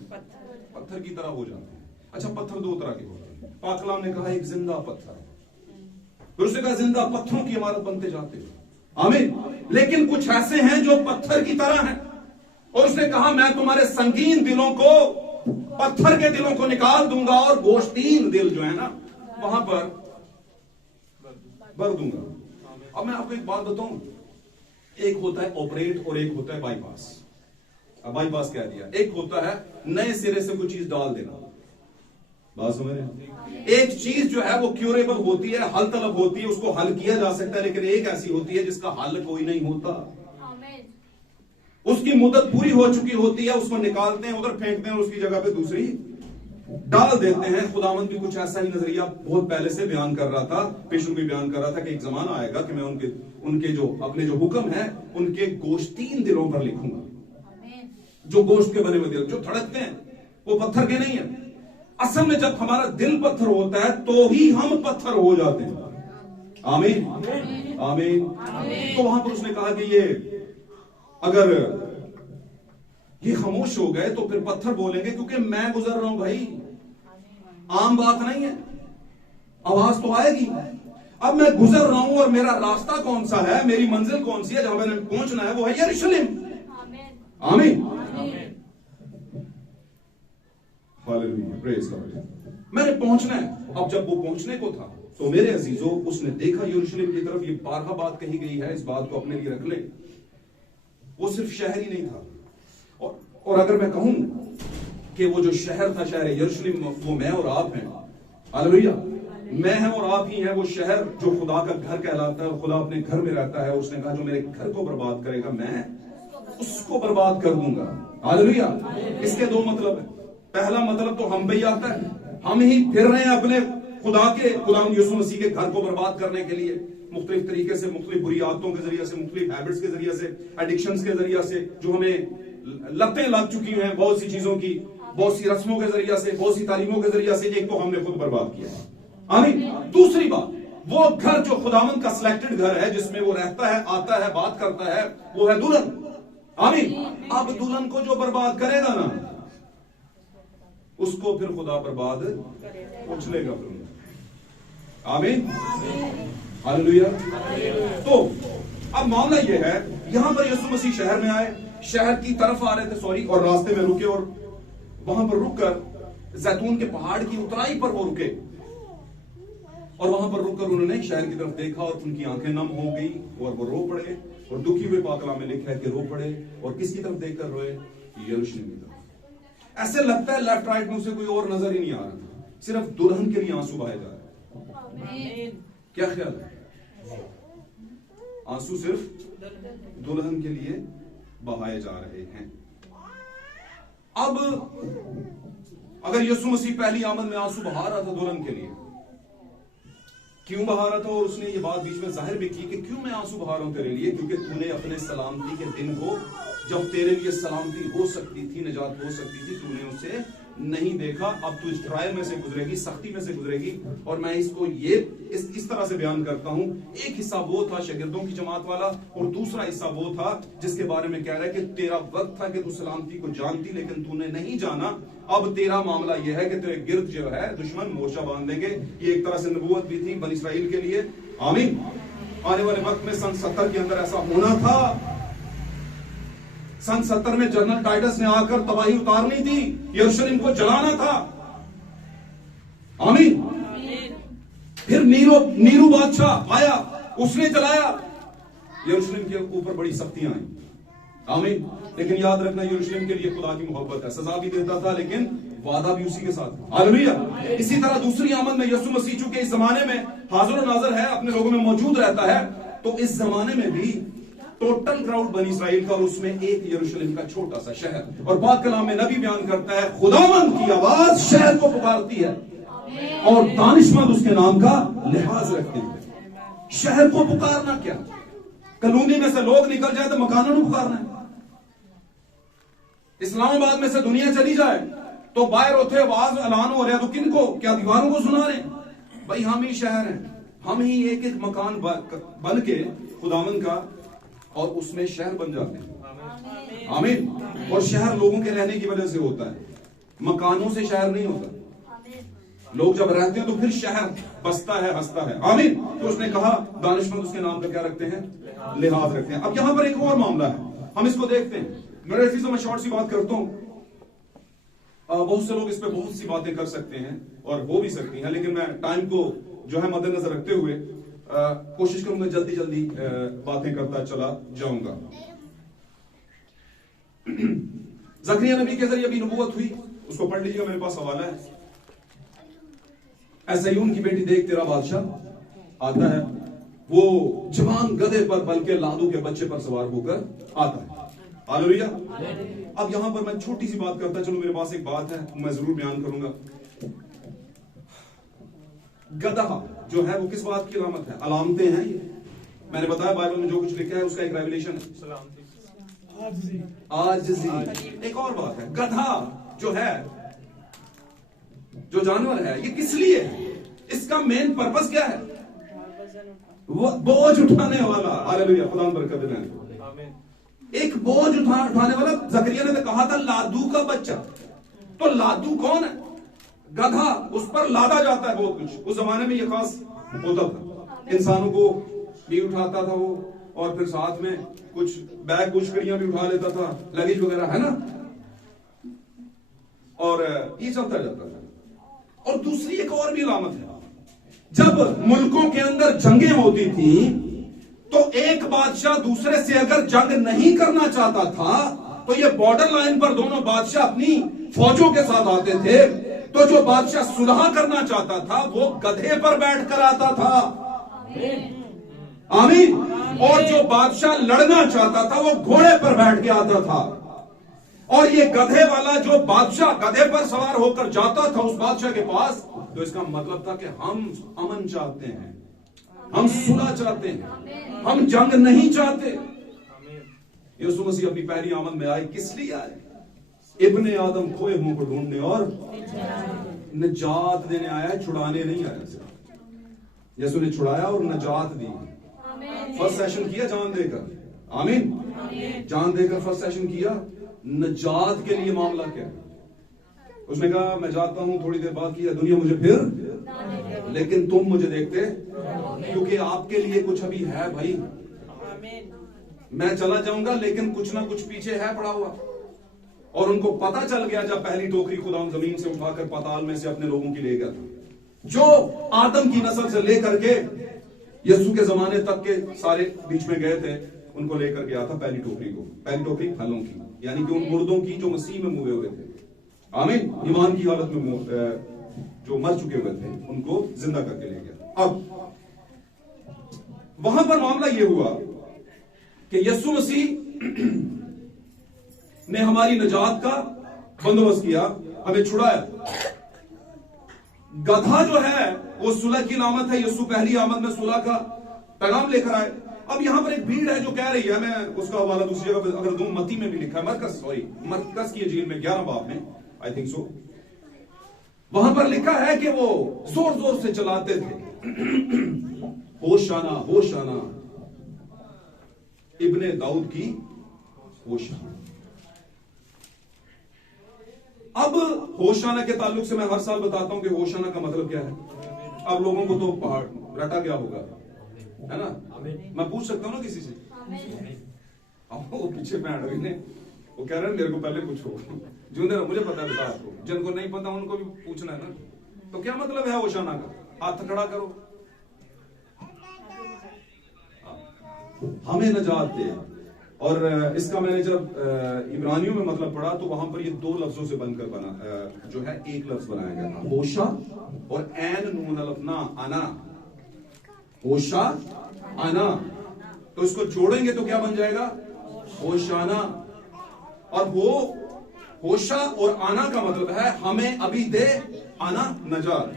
पत्थर की तरह हो जाते हैं। अच्छा, पत्थर दो तरह के होते हैं, पाक कलाम ने कहा एक जिंदा पत्थर है, फिर उसने कहा जिंदा पत्थरों की इमारत बनते जाते हैं, आमीन। लेकिन कुछ ऐसे हैं जो पत्थर की तरह हैं, और उसने कहा मैं तुम्हारे संगीन दिलों को, पत्थर के दिलों को निकाल दूंगा और गोश्तीन दिल जो है ना वहां पर भर दूंगा। अब मैं आपको एक बात बताऊं, एक होता है ऑपरेट और एक होता है बाईपास। अब बाईपास कह दिया, एक होता है नए सिरे से कोई चीज डाल देना, बात समझ रहे हैं। एक चीज जो है वो क्यूरेबल होती है, हल तलब होती है, उसको हल किया जा सकता है, लेकिन एक ऐसी होती है जिसका हल कोई नहीं होता, उसकी मुद्दत पूरी हो चुकी होती है, उसको निकालते हैं, उधर फेंकते हैं और उसकी जगह पे दूसरी डाल देते हैं। खुदावंद भी कुछ ऐसा ही नजरिया बहुत पहले से बयान कर रहा था, पेशु भी बयान कर रहा था कि एक जमाना आएगा कि मैं उनके जो अपने जो हुक्म है उनके गोश्तीन दिलों पर लिखूंगा, जो गोश्त के बने हुए दिल जो धड़कते हैं वो पत्थर के नहीं है। असल में जब हमारा दिल पत्थर होता है तो ही हम पत्थर हो जाते हैं, आमीन आमीन। तो वहां पर उसने कहा कि ये अगर ये खामोश हो गए तो फिर पत्थर बोलेंगे, क्योंकि मैं गुजर रहा हूं भाई, आम बात नहीं है, आवाज तो आएगी। अब मैं गुजर रहा हूं और मेरा रास्ता कौन सा है, मेरी मंजिल कौन सी है, जहां मैंने पहुंचना है वो है यरूशलेम, आमीन हालेलुया प्रेज गॉड। मैंने पहुंचना है। अब जब वो पहुंचने को था तो मेरे अजीजों उसने देखा यरूशलेम की तरफ, ये 12 बात कही गई है, इस बात को अपने लिए रख ले, वो सिर्फ शहर ही नहीं था। और अगर मैं कहूं कि वो जो शहर था, शहर यरूशलेम, वो मैं और आप हैं, हालेलुया, मैं हैं और आप ही हैं वो शहर जो खुदा का घर कहलाता है, और खुदा अपने घर में रहता है। उसने कहा जो मेरे घर को बर्बाद करेगा मैं उसको बर्बाद कर दूंगा, हालेलुया। इसके दो मतलब है। पहला मतलब तो हम भी आता है, हम ही फिर रहे हैं अपने खुदा यीशु मसीह के घर को बर्बाद करने के लिए, मुख्तलिफ तरीके से, मुख्तलिफ बुरी आदतों के जरिए से, मुख्तलिफ हैबिट्स के जरिए से, एडिक्शंस के जरिए से, जो हमें लतें लग चुकी हैं बहुत सी चीजों की, बहुत सी रस्मों के जरिए से, बहुत सी तालीमों के जरिए से, एक तो हमने खुद बर्बाद किया, आमीन। दूसरी बात, वो घर जो खुदावंद का सिलेक्टेड घर है, जिसमें वो रहता है, आता है, बात करता है, वो है दुल्हन, आमीन। अब दुल्हन को जो बर्बाद करेगा ना, उसको फिर खुदा बर्बाद उछलेगा, आमीन हालेलुया। तो अब मामला ये है, यहां पर यीशु मसीह शहर में आए, शहर की तरफ आ रहे थे और रास्ते में रुके, और वहां पर रुककर जैतून के पहाड़ की उतराई पर वो रुके, और वहां पर रुककर उन्होंने शहर की तरफ देखा और उनकी आंखें नम हो गई और वो रो पड़े। और दुखी हुए पाक कलाम में लिखा है कि रो पड़े, और किसकी तरफ देखकर रोए, यरूशलेम की तरफ। ऐसे लगता है लेफ्ट राइट में उसे कोई और नजर ही नहीं आ रहा, सिर्फ दुल्हन के लिए आंसू बहाए जा रहे। क्या ख्याल है, आंसू सिर्फ दुल्हन के लिए बहाए जा रहे हैं। अब अगर यीशु मसीह पहली आमद में आंसू बहा रहा था दुल्हन के लिए, क्यों बहा रहा था, और उसने ये बात बीच में जाहिर भी की कि क्यों मैं आंसू बहा रहा हूं तेरे लिए, क्योंकि तूने अपने सलामती के दिन को जब तेरे लिए सलामती हो सकती थी, निजात हो सकती थी, तूने उसे नहीं देखा। अब तू इस ट्रायल में से गुजरेगी, सख्ती में से गुजरेगी। और मैं इसको इस तरह से बयान करता हूं, एक हिस्सा वो था शागिर्दों की जमात वाला, और दूसरा हिस्सा वो था जिसके बारे में कह रहा है कि तेरा वक्त था कि तू सलामती को जानती, लेकिन तूने नहीं जाना। अब तेरा मामला यह है कि तेरे गिर्द जो है दुश्मन मोर्चा बांध देंगे। ये एक तरह से नबूवत भी थी बनी इस्राइल के लिए। आमीन। आने वाले वक्त में सन 70 के अंदर ऐसा होना था। सन 70 में जनरल टाइटस ने आकर तबाही उतारनी थी, यरूशलेम को जलाना था। आमीन। फिर नीरू बादशाह आया, उसने जलाया। यरूशलेम के ऊपर बड़ी सख्तियां आई। आमीन। लेकिन याद रखना, यरूशलेम के लिए खुदा की मोहब्बत है, सजा भी देता था लेकिन वादा भी उसी के साथ। हालेलुया। इसी तरह दूसरी आमद में यीशु मसीह चूंकि इस जमाने में हाजिर और नाज़िर है, अपने लोगों में मौजूद रहता है, तो इस जमाने में भी टोटल क्राउड बनी इस्राइल का, और उसमें एक यरूशलेम का छोटा सा शहर। और पाक कलाम में नबी बयान करता है, खुदावंद की आवाज शहर को पुकारती है और दानिशमंद उसके नाम का लिहाज रखते हैं। शहर को पुकारना क्या? कॉलोनी में से लोग निकल जाए तो मकानों को पुकारना है। इस्लामाबाद में से दुनिया चली जाए तो बाहर होते आवाज ऐलान हो रहा है, तो किनको? क्या दीवारों को सुना रहे? भाई हम ही शहर हैं, हम ही एक एक मकान बन के खुदावंद का, और उसमें शहर बन जाते हैं। आमीन। और शहर लोगों के रहने की वजह से होता है, मकानों से शहर नहीं होता। लोग जब रहते हैं तो फिर शहर बसता है, हंसता है। आमीन। तो उसने कहा दानिशमंद उसके नाम का क्या रखते हैं? लिहाज रखते हैं। अब यहां पर एक और मामला है, हम इसको देखते हैं। मेरे अजीजों, मैं शॉर्ट सी बात करता हूं। बहुत से लोग इस पे बहुत सी बातें कर सकते हैं और हो भी सकती हैं, लेकिन मैं टाइम को जो है मद्देनजर रखते हुए कोशिश करूंगा जल्दी जल्दी बातें करता चला जाऊंगा। जकरिया नबी के जरिए भी नबूवत हुई, उसको पढ़ लीजिएगा, मेरे पास हवाला है। ऐसयून की बेटी देख, तेरा बादशाह आता है, वो जवान गधे पर बल्कि लादू के बच्चे पर सवार होकर आता है। हालेलुया। अब यहां पर मैं छोटी सी बात करता चलो, मेरे पास एक बात है मैं जरूर बयान करूंगा। गधा जो है वो किस बात की अलामत है? अलामतें हैं ये। मैंने बताया बाइबल में जो कुछ लिखा है उसका एक रेवलेशन है, आजिज़ी। एक और बात है, गधा जो है, जो जानवर है, ये किस लिए है? इसका मेन पर्पस क्या है? वो बोझ उठाने वाला। हालेलुया। खुदा बरकत दे। एक बोझ उठाने वाला। जकरिया ने तो कहा था लादू का बच्चा, तो लादू कौन है? गधा। उस पर लादा जाता है बहुत कुछ। उस जमाने में ये खास होता था, इंसानों को भी उठाता था वो, और फिर साथ में कुछ बैग गुच्छड़ियां भी उठा लेता था, लगेज वगैरह, है ना, और ये चलता जाता था। और दूसरी एक और भी अलामत है, जब मुल्कों के अंदर जंगें होती थी तो एक बादशाह दूसरे से अगर जंग नहीं करना चाहता था तो ये बॉर्डर लाइन पर दोनों बादशाह अपनी फौजों के साथ आते थे। तो जो बादशाह सुलह करना चाहता था वो गधे पर बैठ कर आता था। आमीन। और जो बादशाह लड़ना चाहता था वो घोड़े पर बैठ के आता था। और ये गधे वाला जो बादशाह गधे पर सवार होकर जाता था उस बादशाह के पास, तो इसका मतलब था कि हम अमन चाहते हैं, हम सुलह चाहते हैं, हम जंग नहीं चाहते। यीशु मसीह अपनी पहली आमद में आए, किस लिए आए? इब्ने आदम खोए हुओं को ढूंढने और निजात देने आया है, छुड़ाने नहीं आया। सिर्फ यीशु ने छुड़ाया और निजात दी। फर्स्ट सेशन किया जान देकर। आमीन। जान देकर फर्स्ट सेशन किया। निजात के लिए मामला क्या है? उसने कहा मैं जाता हूं, थोड़ी देर बाद किया, दुनिया मुझे फिर, लेकिन तुम मुझे देखते, क्योंकि आपके लिए कुछ अभी है भाई। मैं चला जाऊंगा लेकिन कुछ ना कुछ पीछे है पड़ा हुआ। और उनको पता चल गया जब पहली टोकरी खुदा जमीन से उठाकर पाताल में से अपने लोगों की ले गया था, जो आदम की नस्ल से लेकर के यीशु के जमाने तक के सारे बीच में गए थे, उनको लेकर गया था पहली टोकरी को। पहली टोकरी फलों की, यानी कि उन मुर्दों की जो मसीह में मुए हुए थे। आमीन। ईमान की हालत में जो मर चुके हुए थे उनको जिंदा करके ले गया। अब वहां पर मामला यह हुआ कि यीशु मसीह ने हमारी निजात का बंदोबस्त किया, हमें छुड़ाया। गधा जो है वो सुलह की अलामत है। यीशु पहली आमद में सुलह का पैगाम लेकर आए। अब यहां पर एक भीड़ है जो कह रही है, मैं उसका हवाला दूसरी जगह पर अगर दूं, मती में भी लिखा है, मरकस की इंजील में 11 बाब में आई थिंक सो, वहां पर लिखा है कि वो जोर जोर से चलाते थे होशाना होशाना इब्ने दाऊद की होशाना। अब होशाना के ताल्लुक से मैं हर साल बताता हूं कि होशाना का मतलब क्या है। अब लोगों को तो पहाड़ रटा क्या होगा, है ना? मैं पूछ सकता हूं ना किसी से। अब वो पीछे में अड़वी ने वो कह रहे हैं मेरे को पहले पूछो, जो मुझे पता है बता आपको, जिनको नहीं पता उनको भी पूछना है ना। तो क्या मतलब है होशाना का? हाथ खड़ा करो, हमें नजात दे। और इसका मैंने जब इब्रानियों में मतलब पढ़ा तो वहां पर ये दो लफ्जों से बनकर बना जो है एक लफ्ज बनाया गया था, होशा और एन नून अलिफ ना आना, होशा आना। तो इसको जोड़ेंगे तो क्या बन जाएगा? होशाना। और वो होशा और आना का मतलब है हमें अभी दे आना नजात,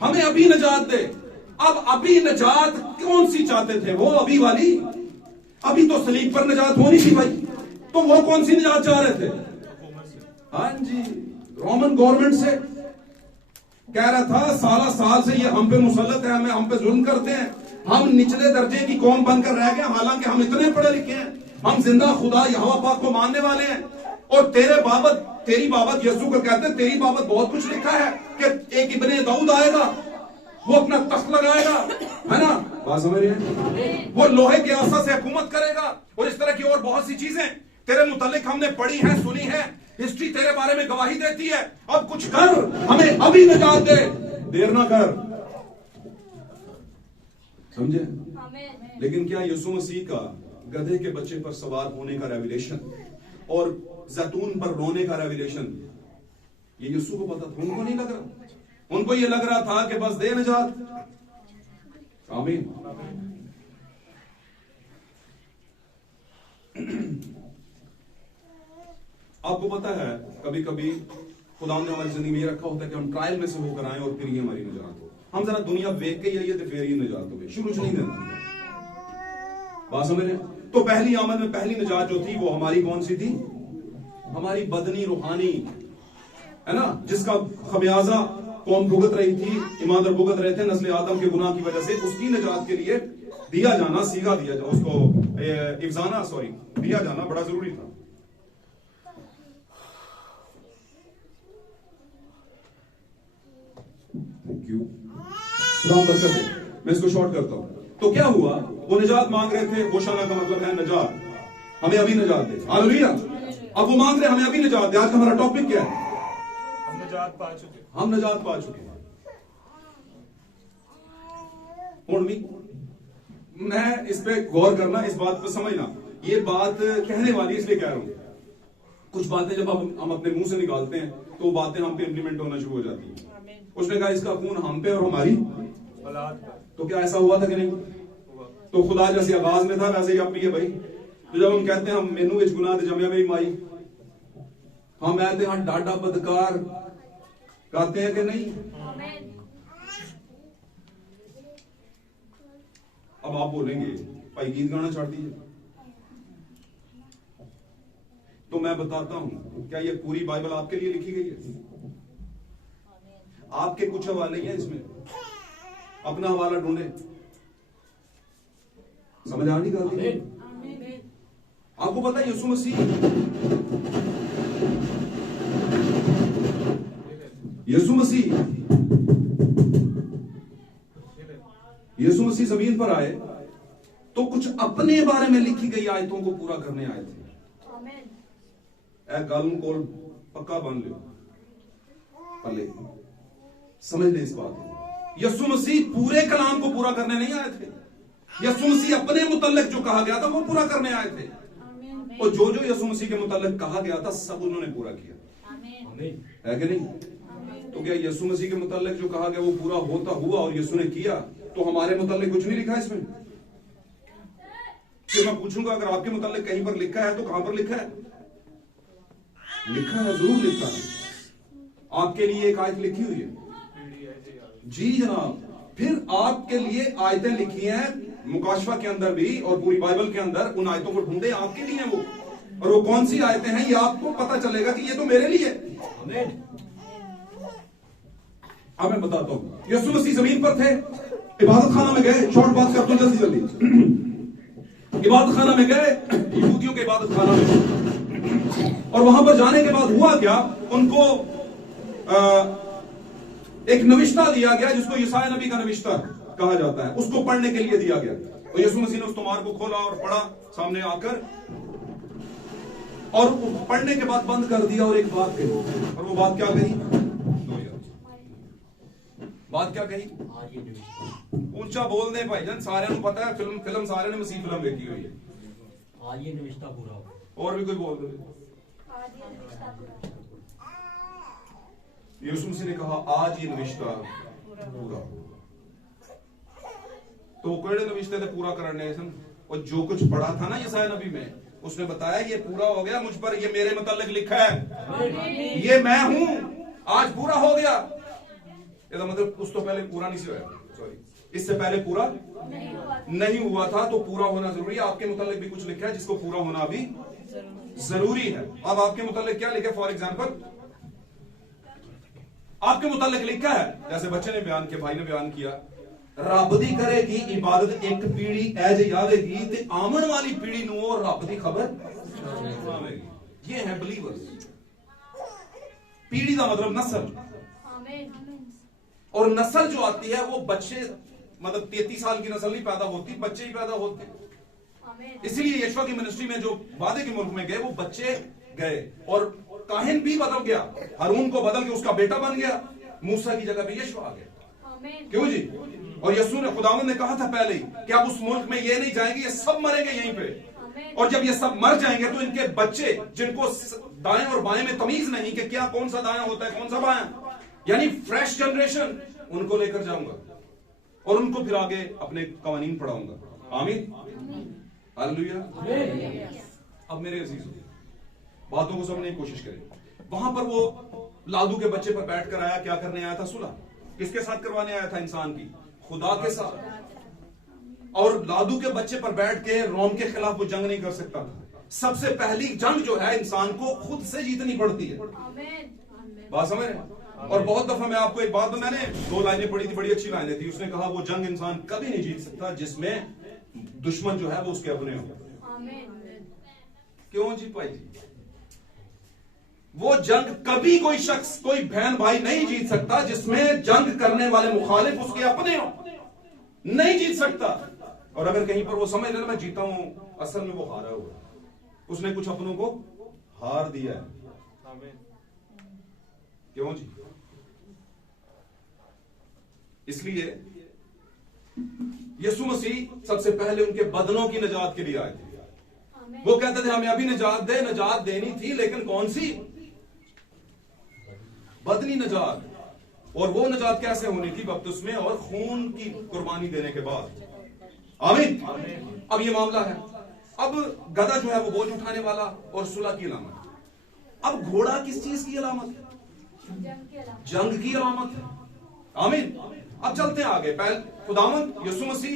हमें अभी नजात दे। अब अभी नजात कौन सी चाहते थे? वो अभी वाली, अभी तो सलीब पर नजात होनी थी भाई, तो वो कौन सी नजात चाह रहे थे? हाँ जी, रोमन गवर्नमेंट से कह रहा था साला साल से ये हम पे मुसल्लत है, हम पे जुल्म करते हैं, हम निचले दर्जे की कौम बनकर रह गए, हालांकि हम इतने पढ़े लिखे हैं, हम जिंदा खुदा यहोवा पाक को मानने वाले हैं। और तेरे बाबत, तेरी बाबत यीशु को कहते हैं, तेरी बाबत बहुत कुछ लिखा है कि एक इब्ने दाऊद आएगा, वो अपना तख्त लगाएगा, है ना? बात समझ रहे हैं? वो लोहे के आसा से हुकूमत करेगा, और इस तरह की और बहुत सी चीजें तेरे मुतालिक हमने पढ़ी हैं, सुनी है, हिस्ट्री तेरे बारे में गवाही देती है। अब कुछ कर, हमें अभी नजात दे, देर ना कर। समझे? लेकिन क्या यीशु मसीह का गधे के बच्चे पर सवार होने का रेवलेशन और जैतून पर रोने का रेवलेशन ये यीशु को पता था? उनको नहीं लग रहा, उनको ये लग रहा था कि बस दे नजात। आमीन। आपको पता है कभी कभी खुदा ने हमारी जिंदगी में ये रखा होता है कि हम ट्रायल में से होकर आए और फिर ये हमारी नजात हो। हम जरा दुनिया वेख के आइए तो फिर ये नजात हो, शुरू से नहीं देना। बात समझ रहे हैं? तो पहली आमद में पहली नजात जो थी वो हमारी कौन सी थी? हमारी बदनी रूहानी, है ना, जिसका खमियाजा कौम भुगत रही थी, ईमानदार भुगत रहे थे नस्ल आदम के गुनाह की वजह से। उसकी नजात के लिए दिया जाना, सीगा दिया जाना, उसको इफ्जाना दिया जाना बड़ा जरूरी था। थैंक यू, बरकत दे। मैं इसको शॉर्ट करता हूं। तो क्या हुआ? वो निजात मांग रहे थे, होशाना का मतलब है नजात, हमें अभी नजात दे। हालेलुया। अब वो मांग रहे हमें अभी नजात दे। आज का हमारा टॉपिक क्या है? हम नजात पा चुके हैं। मैं इस पे गौर करना, इस बात पर समझना। ये बात कहने वाली इसलिए कह रहा हूं, कुछ बातें जब हम अपने मुंह से निकालते हैं तो बातें हम पे इंप्लीमेंट होना शुरू हो जाती हैं। उसने कहा इसका खून हम पे और हमारी औलाद पे। तो क्या ऐसा हुआ था कि नहीं? तो खुदा जैसे आगाज में था वैसे ही अब भी है भाई। तो जब हम कहते हैं हम मेनू विच गुनाह ते जम्या मेरी माई, हम ऐते हाँ डाडा बदकार कहते हैं कि नहीं? अब आप बोलेंगे भाई गीत गाना छोड़ दीजिए, तो मैं बताता हूं क्या ये पूरी बाइबल आपके लिए लिखी गई है? आपके कुछ हवाले हैं इसमें, अपना हवाला ढूंढे। समझ आ नहीं करती? आपको पता है यीशु मसीह जमीन पर आए तो कुछ अपने बारे में लिखी गई आयतों को पूरा करने आए थे। गल को पक्का बन लो, पले समझ ले इस बात को। यीशु मसीह पूरे कलाम को पूरा करने नहीं आए थे। यीशु मसीह अपने मुतल्लिक जो कहा गया था वो पूरा करने आए थे, और जो जो यीशु मसीह के मुतल्लिक कहा गया था सब उन्होंने पूरा किया, है कि नहीं? तो क्या यीशु मसीह के मुतल्लिक जो कहा गया वो पूरा होता हुआ और यीशु ने किया, तो हमारे मुतल्लिक कुछ नहीं लिखा इसमें? फिर मैं पूछूंगा अगर आपके मुतल्लिक कहीं पर लिखा है तो कहां पर लिखा है? लिखा है, जरूर लिखा है। आपके लिए एक आयत लिखी हुई है जी जनाब, फिर आपके लिए आयतें लिखी हैं मुकाशफा के अंदर भी और पूरी बाइबल के अंदर। उन आयतों को ढूंढे, आपके लिए हैं वो। और वो कौन सी आयतें हैं, ये आपको पता चलेगा कि ये तो मेरे लिए है। अब मैं बताता हूं। यीशु मसीह जमीन पर थे, इबादत खाना में गए। शॉर्ट बात करता हूं जल्दी जल्दी। इबादत खाना में गए, यहूदियों के इबादत खाना में, और वहां पर जाने के बाद हुआ क्या, उनको एक नविश्ता दिया गया जिसको यशायाह नबी का नविश्ता कहा जाता है, उसको पढ़ने के लिए दिया गया। तो यीशु मसीह ने उस तोमार को खोला और पढ़ा सामने आकर, और पढ़ने के बाद बंद कर दिया और एक बात कही। और वो बात क्या कही? बात क्या कही? ऊंचा बोल दे भाईजान, सारे को पता है। फिल्म सारे ने मसीह फिल्म देखी हुई है। आज ये निविष्ठा पूरा हो। और भी कोई बोल दे। यीशु मसीह ने कहा आज ये निविष्ठा पूरा हो। तो केड़े निविष्ठे थे पूरा करने? और जो कुछ पढ़ा था ना यशायाह नबी में, उसने बताया ये पूरा हो गया मुझ पर, ये मेरे मुतालिक लिखा है, ये मैं हूं, आज पूरा हो गया। इसका मतलब उस तो पहले पूरा नहीं हुआ, सॉरी, इससे पहले पूरा नहीं हुआ था, तो पूरा होना जरूरी है। आपके मुतालिक भी कुछ लिखा है जिसको पूरा होना भी जरूरी है। अब आपके मुतालिक क्या लिखा है? फॉर एग्जाम्पल आपके मुतालिक लिखा है, जैसे बच्चे ने बयान किया, भाई ने बयान किया, रब दी करेगी इबादत एक पीढ़ी ऐज आवेगी ते आमन वाली पीढ़ी नु रब दी खबर आवेगी। ये है बिलीवर्स। पीढ़ी का मतलब नस्ल, और नस्ल जो आती है वो बच्चे, मतलब 33 साल की नस्ल नहीं पैदा होती, बच्चे ही पैदा होते। इसलिए यीशु की मिनिस्ट्री में जो वादे के मुल्क में गए वो बच्चे गए, और काहिन भी बदल गया, हारून को बदल के उसका बेटा बन गया, मूसा की जगह पे यीशु आ गया। क्यों जी? और यीशु ने, खुदावंद ने कहा था पहले ही कि आप उस मुल्क में ये नहीं जाएंगे, ये सब मरेंगे यहीं पे। और जब ये सब मर जाएंगे तो इनके बच्चे, जिनको दाएं और बाएं में तमीज नहीं कि क्या कौन सा दाया होता है कौन सा बाया, यानी फ्रेश जनरेशन, उनको लेकर जाऊंगा और उनको फिर आगे अपने कवानीन पढ़ाऊंगा। आमीन, हालेलुया। अब मेरे अजीजों, बातों को समझने की कोशिश करें। वहां पर वो लादू के बच्चे पर बैठ कर आया, क्या करने आया था? सुलह किसके साथ करवाने आया था? इंसान की, खुदा के साथ। और लादू के बच्चे पर बैठ के रोम के खिलाफ वो जंग नहीं कर सकता था। सबसे पहली जंग जो है इंसान को खुद से जीतनी पड़ती है। बात समझ रहे? और बहुत दफा मैं आपको एक बात, मैंने 2 लाइनें पढ़ी थी, बड़ी अच्छी लाइनें थी। उसने कहा वो जंग इंसान कभी नहीं जीत सकता जिसमें दुश्मन जो है वो उसके अपने हो। क्यों जी भाई जी? वो जंग कभी कोई शख्स, कोई बहन भाई नहीं जीत सकता जिसमें जंग करने वाले मुखालिफ उसके अपने हो, नहीं जीत सकता। और अगर कहीं पर वो समझ लेना मैं जीता हूं, असल में वो हारा हुआ, उसने कुछ अपनों को हार दिया है। क्यों जी? इसलिए यीशु मसीह सबसे पहले उनके बदनों की निजात के लिए आए थे। वो कहते थे हमें अभी निजात दे, निजात देनी थी, लेकिन कौन सी? बदनी निजात। और वो निजात कैसे होनी थी? बपतिस्मे और खून की कुर्बानी देने के बाद। आमीन। अब ये मामला है। अब गधा जो है वो बोझ उठाने वाला और सुलह की अलामत। अब घोड़ा किस चीज की अलामत है? जंग की अलामत है। आमीन। अब चलते हैं आगे। पहले खुदावंद यीशु मसीह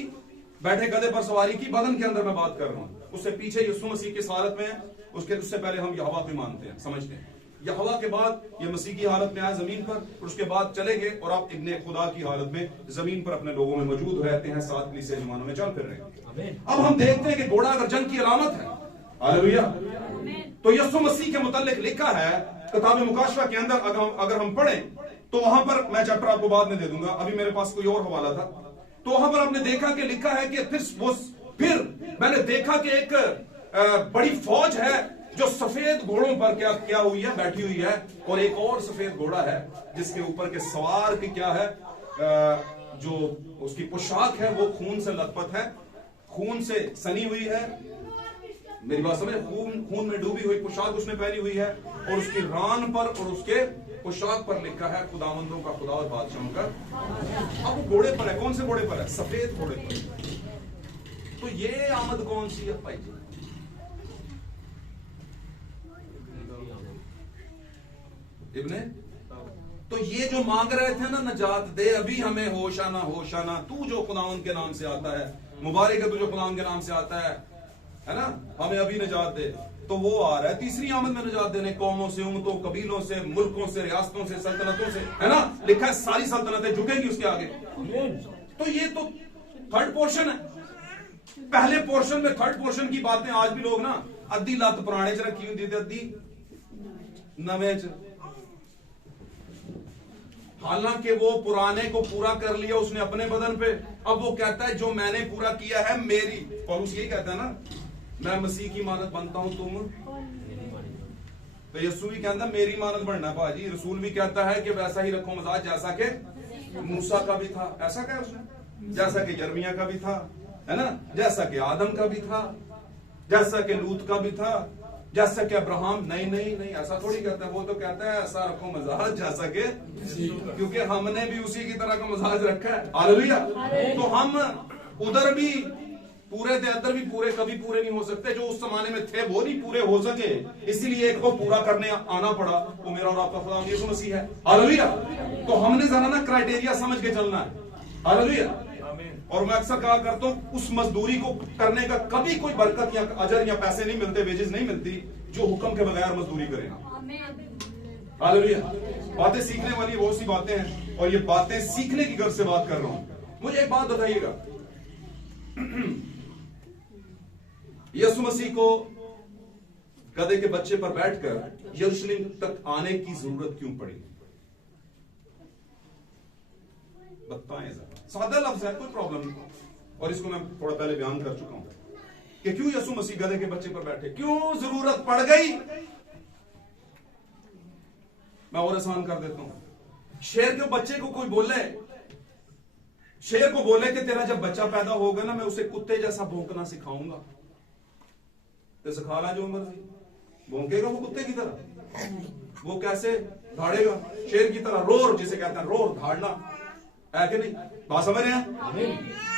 बैठे गधे पर सवारी की, बदन के अंदर मैं बात कर रहा हूं। उससे पीछे यीशु मसीह की हालत में है, उससे पहले हम यहोवा को मानते हैं, समझते हैं। यहोवा के बाद ये मसीह की हालत में आए जमीन पर, और उसके बाद चले गए और आप इब्ने खुदा की हालत में जमीन पर अपने लोगों में मौजूद रहते हैं, साथ कलीसिया जमानों में चल फिर रहे हैं। अब हम देखते हैं कि घोड़ा अगर जंग की अलामत है, हालेलुया, तो यीशु मसीह के मुतालिक लिखा है किताब मुकाशफा के अंदर। अगर हम पढ़ें तो वहां पर, मैं चैप्टर आपको बाद में दे दूंगा, अभी मेरे पास कोई और हवाला था, तो वहां पर आपने देखा कि लिखा है कि फिर मैंने देखा कि एक बड़ी फौज है जो सफेद घोड़ों पर क्या हुई है, बैठी हुई है, और एक और सफेद घोड़ा है जिसके ऊपर के सवार की क्या है, जो उसकी पोशाक है वो खून से लथपथ है, खून से सनी हुई है। मेरी बात समझे? खून में डूबी हुई पोशाक उसने पहनी हुई है, और उसकी रान पर और उसके पोशाक पर लिखा है खुदावंदों का खुदा और बादशाहों का। अब वो घोड़े पर है, कौन से घोड़े पर है? सफेद घोड़े पर। तो ये आमद कौन सी है भाई जी? इब्ने तो ये जो मांग रहे थे ना, नजात दे अभी हमें, होशाना होशाना, तू जो खुदावन के नाम से आता है, मुबारक है तू जो खुदावन के नाम से आता है ना, हमें अभी नजात दे। तो वो आ रहा है तीसरी आमद में नजात देने, कौमों से, उम्मतों, कबीलों से, मुल्कों से, रियासतों से, सल्तनतों से, है ना, लिखा है सारी सल्तनतें झुकेंगी उसके आगे। तो ये तो थर्ड पोर्शन है। पहले पोर्शन में थर्ड पोर्शन की बातें आज भी लोग ना अद्धी लत पुराने च रखी होती, अद्धी नवे च। हालांकि वो पुराने को पूरा कर लिया उसने अपने बदन पे, अब वो कहता है जो मैंने पूरा किया है मेरी। पौलुस यही कहता है ना, मैं मसीह की मानद बनता हूं, तुम। तो यीशु भी कहता है मेरी मानद बनना भाजी। रसूल भी कहता है कि वैसा ही रखो मजाज जैसा कि मूसा का भी था, ऐसा कहा उसने, जैसा कि यर्मिया का भी था, है ना, जैसा कि आदम का भी था, जैसा कि लूत का भी था, जैसा कि अब्राहम। नहीं नहीं नहीं, ऐसा थोड़ी कहता है। वो तो कहता है ऐसा रखो मजाज जैसा कि, क्योंकि हमने भी उसी की तरह का मजाज रखा है। हालेलुया। तो हम उधर भी पूरे थे, अदर भी पूरे, कभी पूरे नहीं हो सकते। जो उस जमाने में थे वो नहीं पूरे हो सके, इसीलिए एक को पूरा करने आना पड़ा। वो मेरा और आपका खुदा यीशु मसीह है। हालेलुया। तो हमने जरा ना क्राइटेरिया समझ के चलना है। हालेलुया। और मैं अक्सर कहा करता हूं, उस मजदूरी को करने का कभी कोई बरकत या अजर या पैसे नहीं मिलते, वेजेस नहीं मिलती, जो हुक्म के बगैर मजदूरी करेगा। हालेलुया। बातें सीखने वाली बहुत सी बातें हैं, और ये बातें सीखने की गर्ज से बात कर रहा हूं। मुझे एक बात बताइएगा, यीशु मसीह को गधे के बच्चे पर बैठकर यरूशलेम तक आने की जरूरत क्यों पड़ी? बताएं जरा। सादा लफ्ज है, कोई प्रॉब्लम नहीं, और इसको मैं थोड़ा पहले बयान कर चुका हूं कि क्यों यीशु मसीह गधे के बच्चे पर बैठे, क्यों जरूरत पड़ गई। मैं और आसान कर देता हूं। शेर के बच्चे को कोई बोले, शेर को बोले कि तेरा जब बच्चा पैदा होगा ना, मैं उसे कुत्ते जैसा भौंकना सिखाऊंगा, तो सिखा ला जो मर्जी, भौंकेगा वो कुत्ते की तरह। वो कैसे धाड़ेगा? शेर की तरह, रोर जिसे कहते हैं, रोर, धाड़ना है कि नहीं? बात समझ रहे हैं?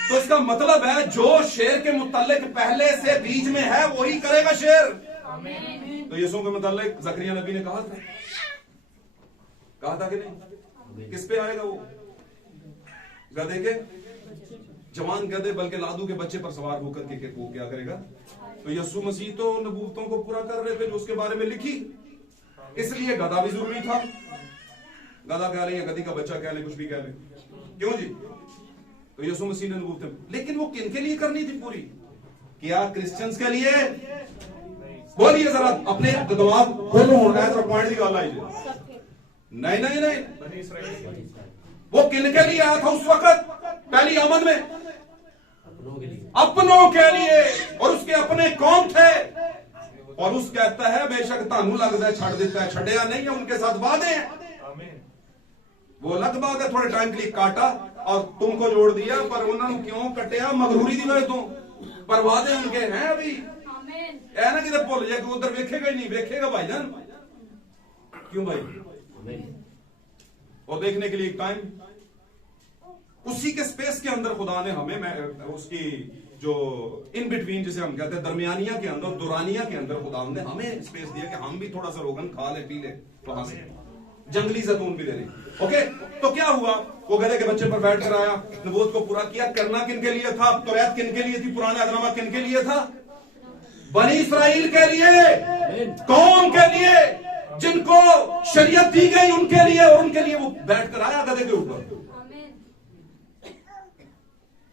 तो इसका मतलब है जो शेर के मुतालिक पहले से बीच में है वही करेगा शेर। तो यीशु के मुतालिक जकरिया नबी ने कहा था कि नहीं? किस पे आएगा वो? गधे के, जवान गधे, बल्कि लादू के बच्चे पर सवार होकर के वो क्या करेगा? तो यीशु मसीह तो नबूवतों को पूरा कर रहे थे जो उसके बारे में लिखी, इसलिए गधा भी जरूरी था। गधा कह लें या गधी का बच्चा कह लें, कुछ भी कह लें, क्यों जी? तो यीशु मसीह ने नबूवतें, लेकिन वो किन के लिए करनी थी पूरी? क्या क्रिश्चियंस के लिए? बोलिए जरा, अपने दिमाग खोलो, पॉइंट की गल आई। नहीं नहीं नहीं, वो किन के लिए आया था उस वक्त पहली आमद में? अपनों के लिए, और उसके अपने कौन थे? और उस कहता है बेशक तानू लगता है छड़ देता है, छड़िया नहीं है, उनके साथ वादे हैं। वो अलग बात है, थोड़े टाइम के लिए काटा और तुमको जोड़ दिया, पर उन्होंने क्यों कटिया? मगरूरी दी वजह तो, पर वादे उनके हैं अभी। है ना, किधर भूल जाए, उधर वेखेगा ही नहीं, वेखेगा भाईजान। क्यों भाई? और देखने के लिए एक टाइम, उसी के स्पेस के अंदर खुदा ने हमें, मैं उसकी जो इन बिटवीन जिसे हम कहते हैं, दरमियानिया के अंदर, दुरानिया के अंदर खुदा ने हमें स्पेस दिया कि हम भी थोड़ा सा रोगन खा ले, पी ले, वहां से जंगली जैतून भी दे रही। ओके, तो क्या हुआ? वो गधे के बच्चे पर बैठ कर आया, नबूवत को पूरा किया। करना किन के लिए था? तौरात किन के लिए थी? पुराना अहदनामा किन के लिए था? बनी इस्राएल के लिए, कौम के लिए, जिनको शरीयत दी गई उनके लिए, और उनके लिए वो बैठ कर आया गधे के ऊपर।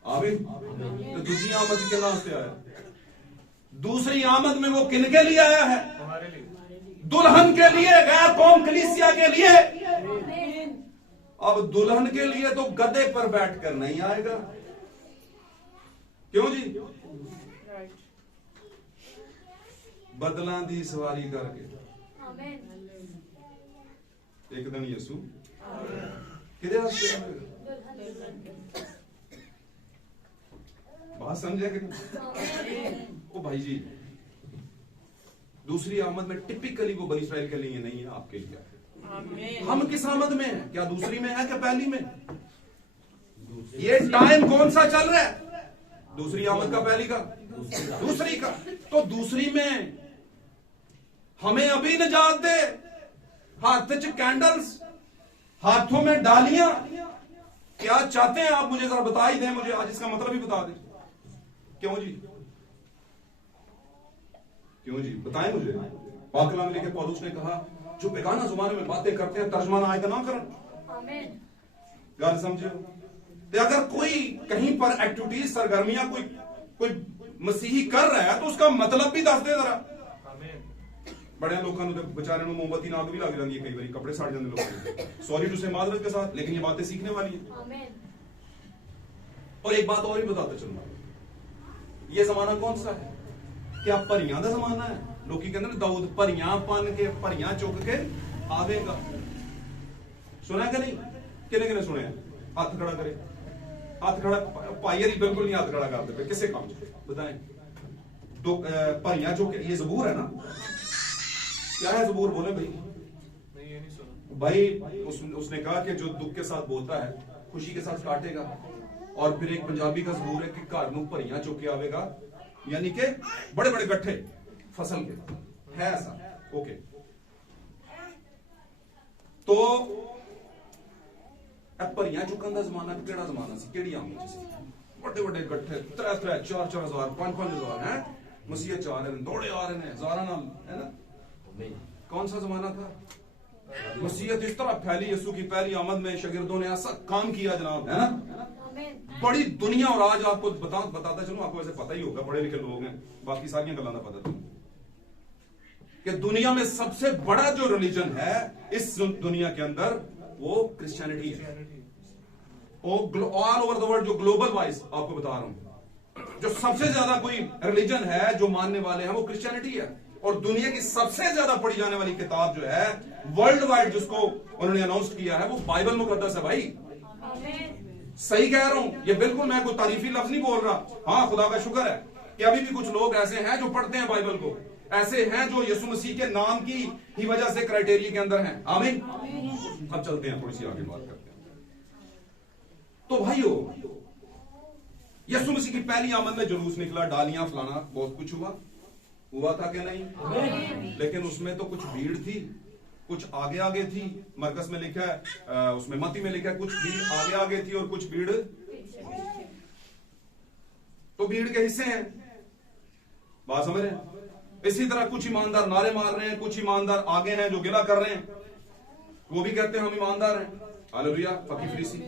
आमीन। तो दूसरी आमद के नाम से आया। दूसरी आमद में वो किन के लिए आया है? दुल्हन के लिए, गैर कौम कलीसिया के लिए। अब दुल्हन के लिए तो गधे पर बैठकर नहीं आएगा, क्यों जी? बदला दी सवारी करके। एक दिन यीशु किधर बात समझे कि ओ भाई जी, दूसरी आमद में टिपिकली वो बनी इस्राएल के लिए नहीं है, आपके लिए। हम किस आमद में हैं? क्या दूसरी में है क्या पहली में? ये टाइम कौन सा चल रहा है? दूसरी आमद का, पहली का? दूसरी का। तो दूसरी में हमें अभी नजात दे, हाथ च कैंडल्स, हाथों में डालियां। क्या चाहते हैं आप, मुझे जरा बता ही दें, मुझे आज इसका मतलब ही बता दें। क्यों जी, क्यों जी, बताएं मुझे। पाक कलाम में लिखे पौलुस ने कहा, जो बेगाना जुबान में बातें करते हैं तर्जमा आयत ना करन। गल समझो। तो अगर कोई कहीं पर एक्टिविटीज, सरगर्मियां कोई मसीही कर रहा है तो उसका मतलब भी दस दे जरा। बड़े लोगों को बेचारे मोमबत्ती नाग भी लग जाती है, कई बार कपड़े साड़ जाते लोग, सॉरी टू से माजरत के साथ, लेकिन ये बातें सीखने वाली है। और एक बात और भी बताते चलूंगा, ये जमाना कौन सा है? क्या परियां का जमाना है? लोग कहते हैं दाऊद परियां पन के परियां चुक के आवेगा। सुना कि नहीं? किने किने सुने? हाथ खड़ा करे, हाथ खड़ा। भाई यार बिल्कुल नहीं हाथ खड़ा करते पे, किसे काम बताएं। तो परियां चुक के, ये जबूर है ना? क्या है जबूर? बोले भाई। नहीं, ये नहीं सुना भाई। उसने कहा कि जो दुख के साथ बोलता है खुशी के साथ काटेगा। और फिर एक पंजाबी का जबूर है कि घर नूं भरियां चुक के आवेगा, यानी कि बड़े बड़े गट्ठे फसल के है, ऐसा। ओके, तो भरियां चुकन का जमाना केड़ा जमाना सी? केड़ी आमद सी? बड़े बड़े गट्ठे 3-3, 4-4 हजार, 5-5 हजार है। मसीहत आ रहे हैं, दौड़े आ रहे हैं हजारा नाल, है ना? कौन सा जमाना था? मसीहत इस तरह फैली, यीशु की पहली आमद में शागिर्दों ने ऐसा काम किया जनाब, है ना? बड़ी दुनिया। और आज आपको बताता चलूं, आपको वैसे पता ही होगा, बड़े लिखे लोग हैं, बाकी सारी गल्लां दा पता था कि दुनिया में सबसे बड़ा जो रिलीजन है इस दुनिया के अंदर, वो क्रिश्चियनिटी है। ऑल ओवर द वर्ल्ड, जो ग्लोबल वाइज आपको बता रहा हूं, जो सबसे ज्यादा कोई रिलीजन है जो मानने वाले हैं, वो क्रिश्चियनिटी है। और दुनिया की सबसे ज्यादा पढ़ी जाने वाली किताब जो है वर्ल्ड वाइड, जिसको उन्होंने अनाउंस किया है, वो बाइबल मुकद्दस है भाई। सही कह रहा हूं, ये बिल्कुल मैं कोई तारीफी लफ्ज नहीं बोल रहा। हाँ, खुदा का शुक्र है कि अभी भी कुछ लोग ऐसे हैं जो पढ़ते हैं बाइबल को, ऐसे हैं जो यीशु मसीह के नाम की ही वजह से क्राइटेरिया के अंदर हैं। आमीन। अब चलते हैं, थोड़ी सी आगे बात करते हैं। तो भाइयों, यीशु मसीह की पहली आमद में जुलूस निकला, डालियां फलाना बहुत कुछ हुआ था कि नहीं? लेकिन उसमें तो कुछ भीड़ थी, कुछ आगे आगे थी। मरकस में लिखा है, उसमें मत्ती में लिखा है, कुछ भीड़ आगे आगे थी और कुछ भीड़। तो भीड़ के हिस्से हैं, बात समझ रहे हैं? इसी तरह कुछ ईमानदार नारे मार रहे हैं, कुछ ईमानदार आगे हैं जो गिला कर रहे हैं, वो भी कहते हैं हम ईमानदार हैं। हालेलुया, फकीर फरीसी।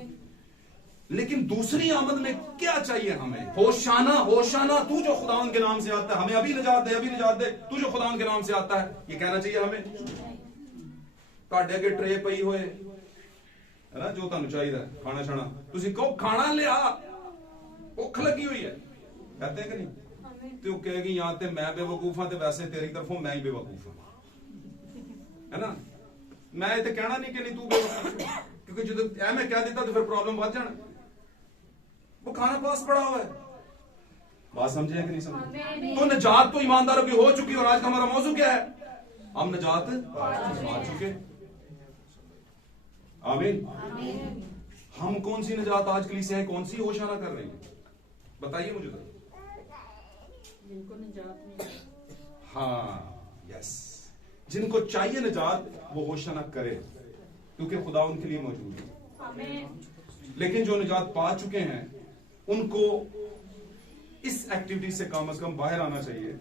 लेकिन दूसरी आमद में क्या चाहिए हमें? होशाना, होशाना, तू जो खुदावन के नाम से आता है, हमें अभी निजात दे, अभी निजात दे, तू जो खुदावन के नाम से आता है, ये कहना चाहिए हमें। ਤੁਹਾਡੇ ਅੱਗੇ ट्रे पई होए है ना, जो ਤੁਹਾਨੂੰ चाहिए खाना छाना, ਤੁਸੀਂ ਕਹੋ खाना लिया, भुख लगी हुई है, कहते कि नहीं? तो कहेगी या तो मैं बेवकूफ हाँ, तो वैसे तेरी तरफों मैं ही बेवकूफ हाँ, है ना? मैं ये कहना नहीं कि नहीं तू बेवकूफ, क्योंकि जो ऐ मैं कह देता तो फिर प्रॉब्लम बढ़ जाना। वो खाना पास पड़ा हुआ है। बात समझे कि नहीं समझे? तो निजात तो ईमानदारों की हो चुकी, और आज का हमारा मौजू क्या है? हम निजात पा चुके। आमीन। हम कौन सी निजात आज कलीसिया है, कौन सी होशाना कर रही है? बताइए मुझे तो। हाँ, यस, जिनको चाहिए निजात वो होशाना करे, क्योंकि खुदा उनके लिए मौजूद है। लेकिन जो निजात पा चुके हैं उनको इस एक्टिविटी से कम बाहर आना चाहिए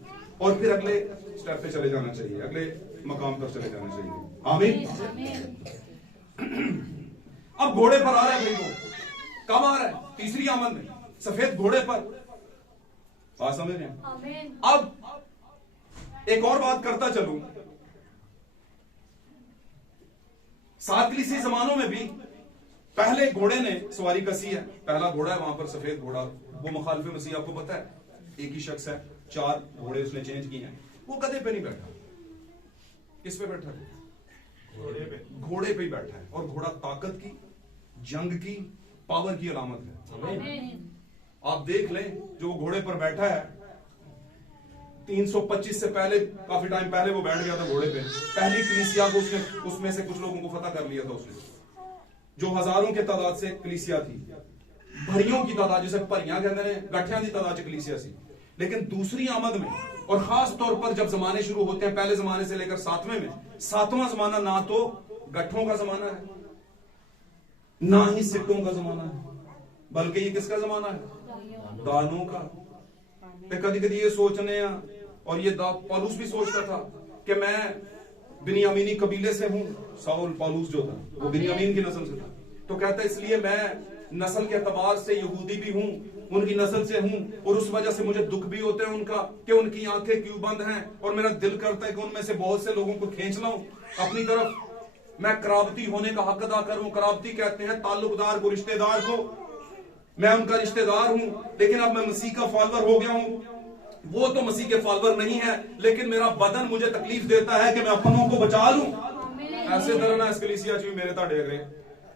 और फिर अगले स्टेप पे चले जाना चाहिए, अगले मकाम पर चले जाना चाहिए। आमीन। अब घोड़े पर आ रहा है भाई, वो कब आ रहा है? तीसरी आमद में, सफेद घोड़े पर। बात समझ रहे हैं? अब एक और बात करता चलूं, सात कलीसिया जमानों में भी पहले घोड़े ने सवारी कसी है, पहला घोड़ा है वहां पर, सफेद घोड़ा। वो मुखालिफ मसीह, आपको पता है, एक ही शख्स है, 4 घोड़े उसने चेंज किए हैं। वो गधे पे नहीं बैठा, किस पे बैठा है? घोड़े पे ही बैठा है। और घोड़ा ताकत की, जंग की, पावर की अलामत है। आप देख लें, जो घोड़े पर बैठा है, 325 से पहले, काफी टाइम पहले वो बैठ गया था घोड़े पे। पहली कलीसिया को उसने, उसमें से कुछ लोगों को फतह कर लिया था उसने, जो हजारों के तादाद से कलीसिया थी, भरियों की तादाद, जिसे भरियां कहते हैं, गठियां की तादाद से कलीसिया थी। लेकिन दूसरी आमद में, और खास तौर पर जब जमाने शुरू होते हैं, पहले जमाने से लेकर 7वें में, 7वां जमाना ना तो गठों का जमाना है, ना ही सिक्कों का जमाना है, बल्कि ये किसका जमाना है? दानों का। कभी कभी ये सोचने और ये पौलुस भी सोचता था कि मैं बिन्यामीनी कबीले से हूं। साउल पौलुस जो था वो बिन्यामीन की नस्ल से था, तो कहता है इसलिए मैं नस्ल के एतबार से यहूदी भी हूं, उनकी नस्ल से हूं, और उस वजह से मुझे दुख भी होता है उनका कि उनकी आंखें क्यों बंद हैं, और मेरा दिल करता है कि उनमें से बहुत से लोगों को खींच लाऊं अपनी तरफ। मैं कराबती होने का हक अदा करूं। कराबती कहते हैं ताल्लुकदार को, रिश्तेदार को। मैं उनका रिश्तेदार हूं, लेकिन अब मैं मसीह का फॉलोअर हो गया हूं। वो तो मसीह के फॉलोअर नहीं है, लेकिन मेरा बदन मुझे तकलीफ देता है कि मैं अपनों को बचा लूं। ऐसे तरह ना इस कलीसिया च भी मेरे ताड़े अगले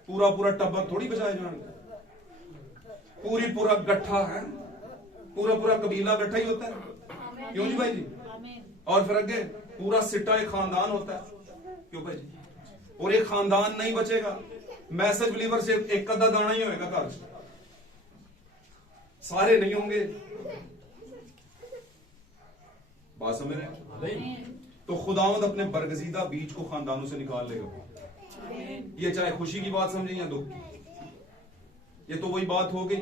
पूरा पूरा टब्बर थोड़ी बचाए जाएंगे। पूरी पूरा गट्ठा है, पूरा पूरा कबीला गट्ठा ही होता है, क्यों जी भाई जी? और फिर आगे पूरा सिट्टा एक खानदान होता है, क्यों भाई जी? और एक खानदान नहीं बचेगा। मैसेज बिलीवर से एक कदा दाना ही होगा घर, सारे नहीं होंगे। बात समझ रहे हैं? तो खुदावंद अपने बरगजीदा बीज को खानदानों से निकाल लेगा। ये चाहे खुशी की बात समझे या दुख की, ये तो वही बात हो गई।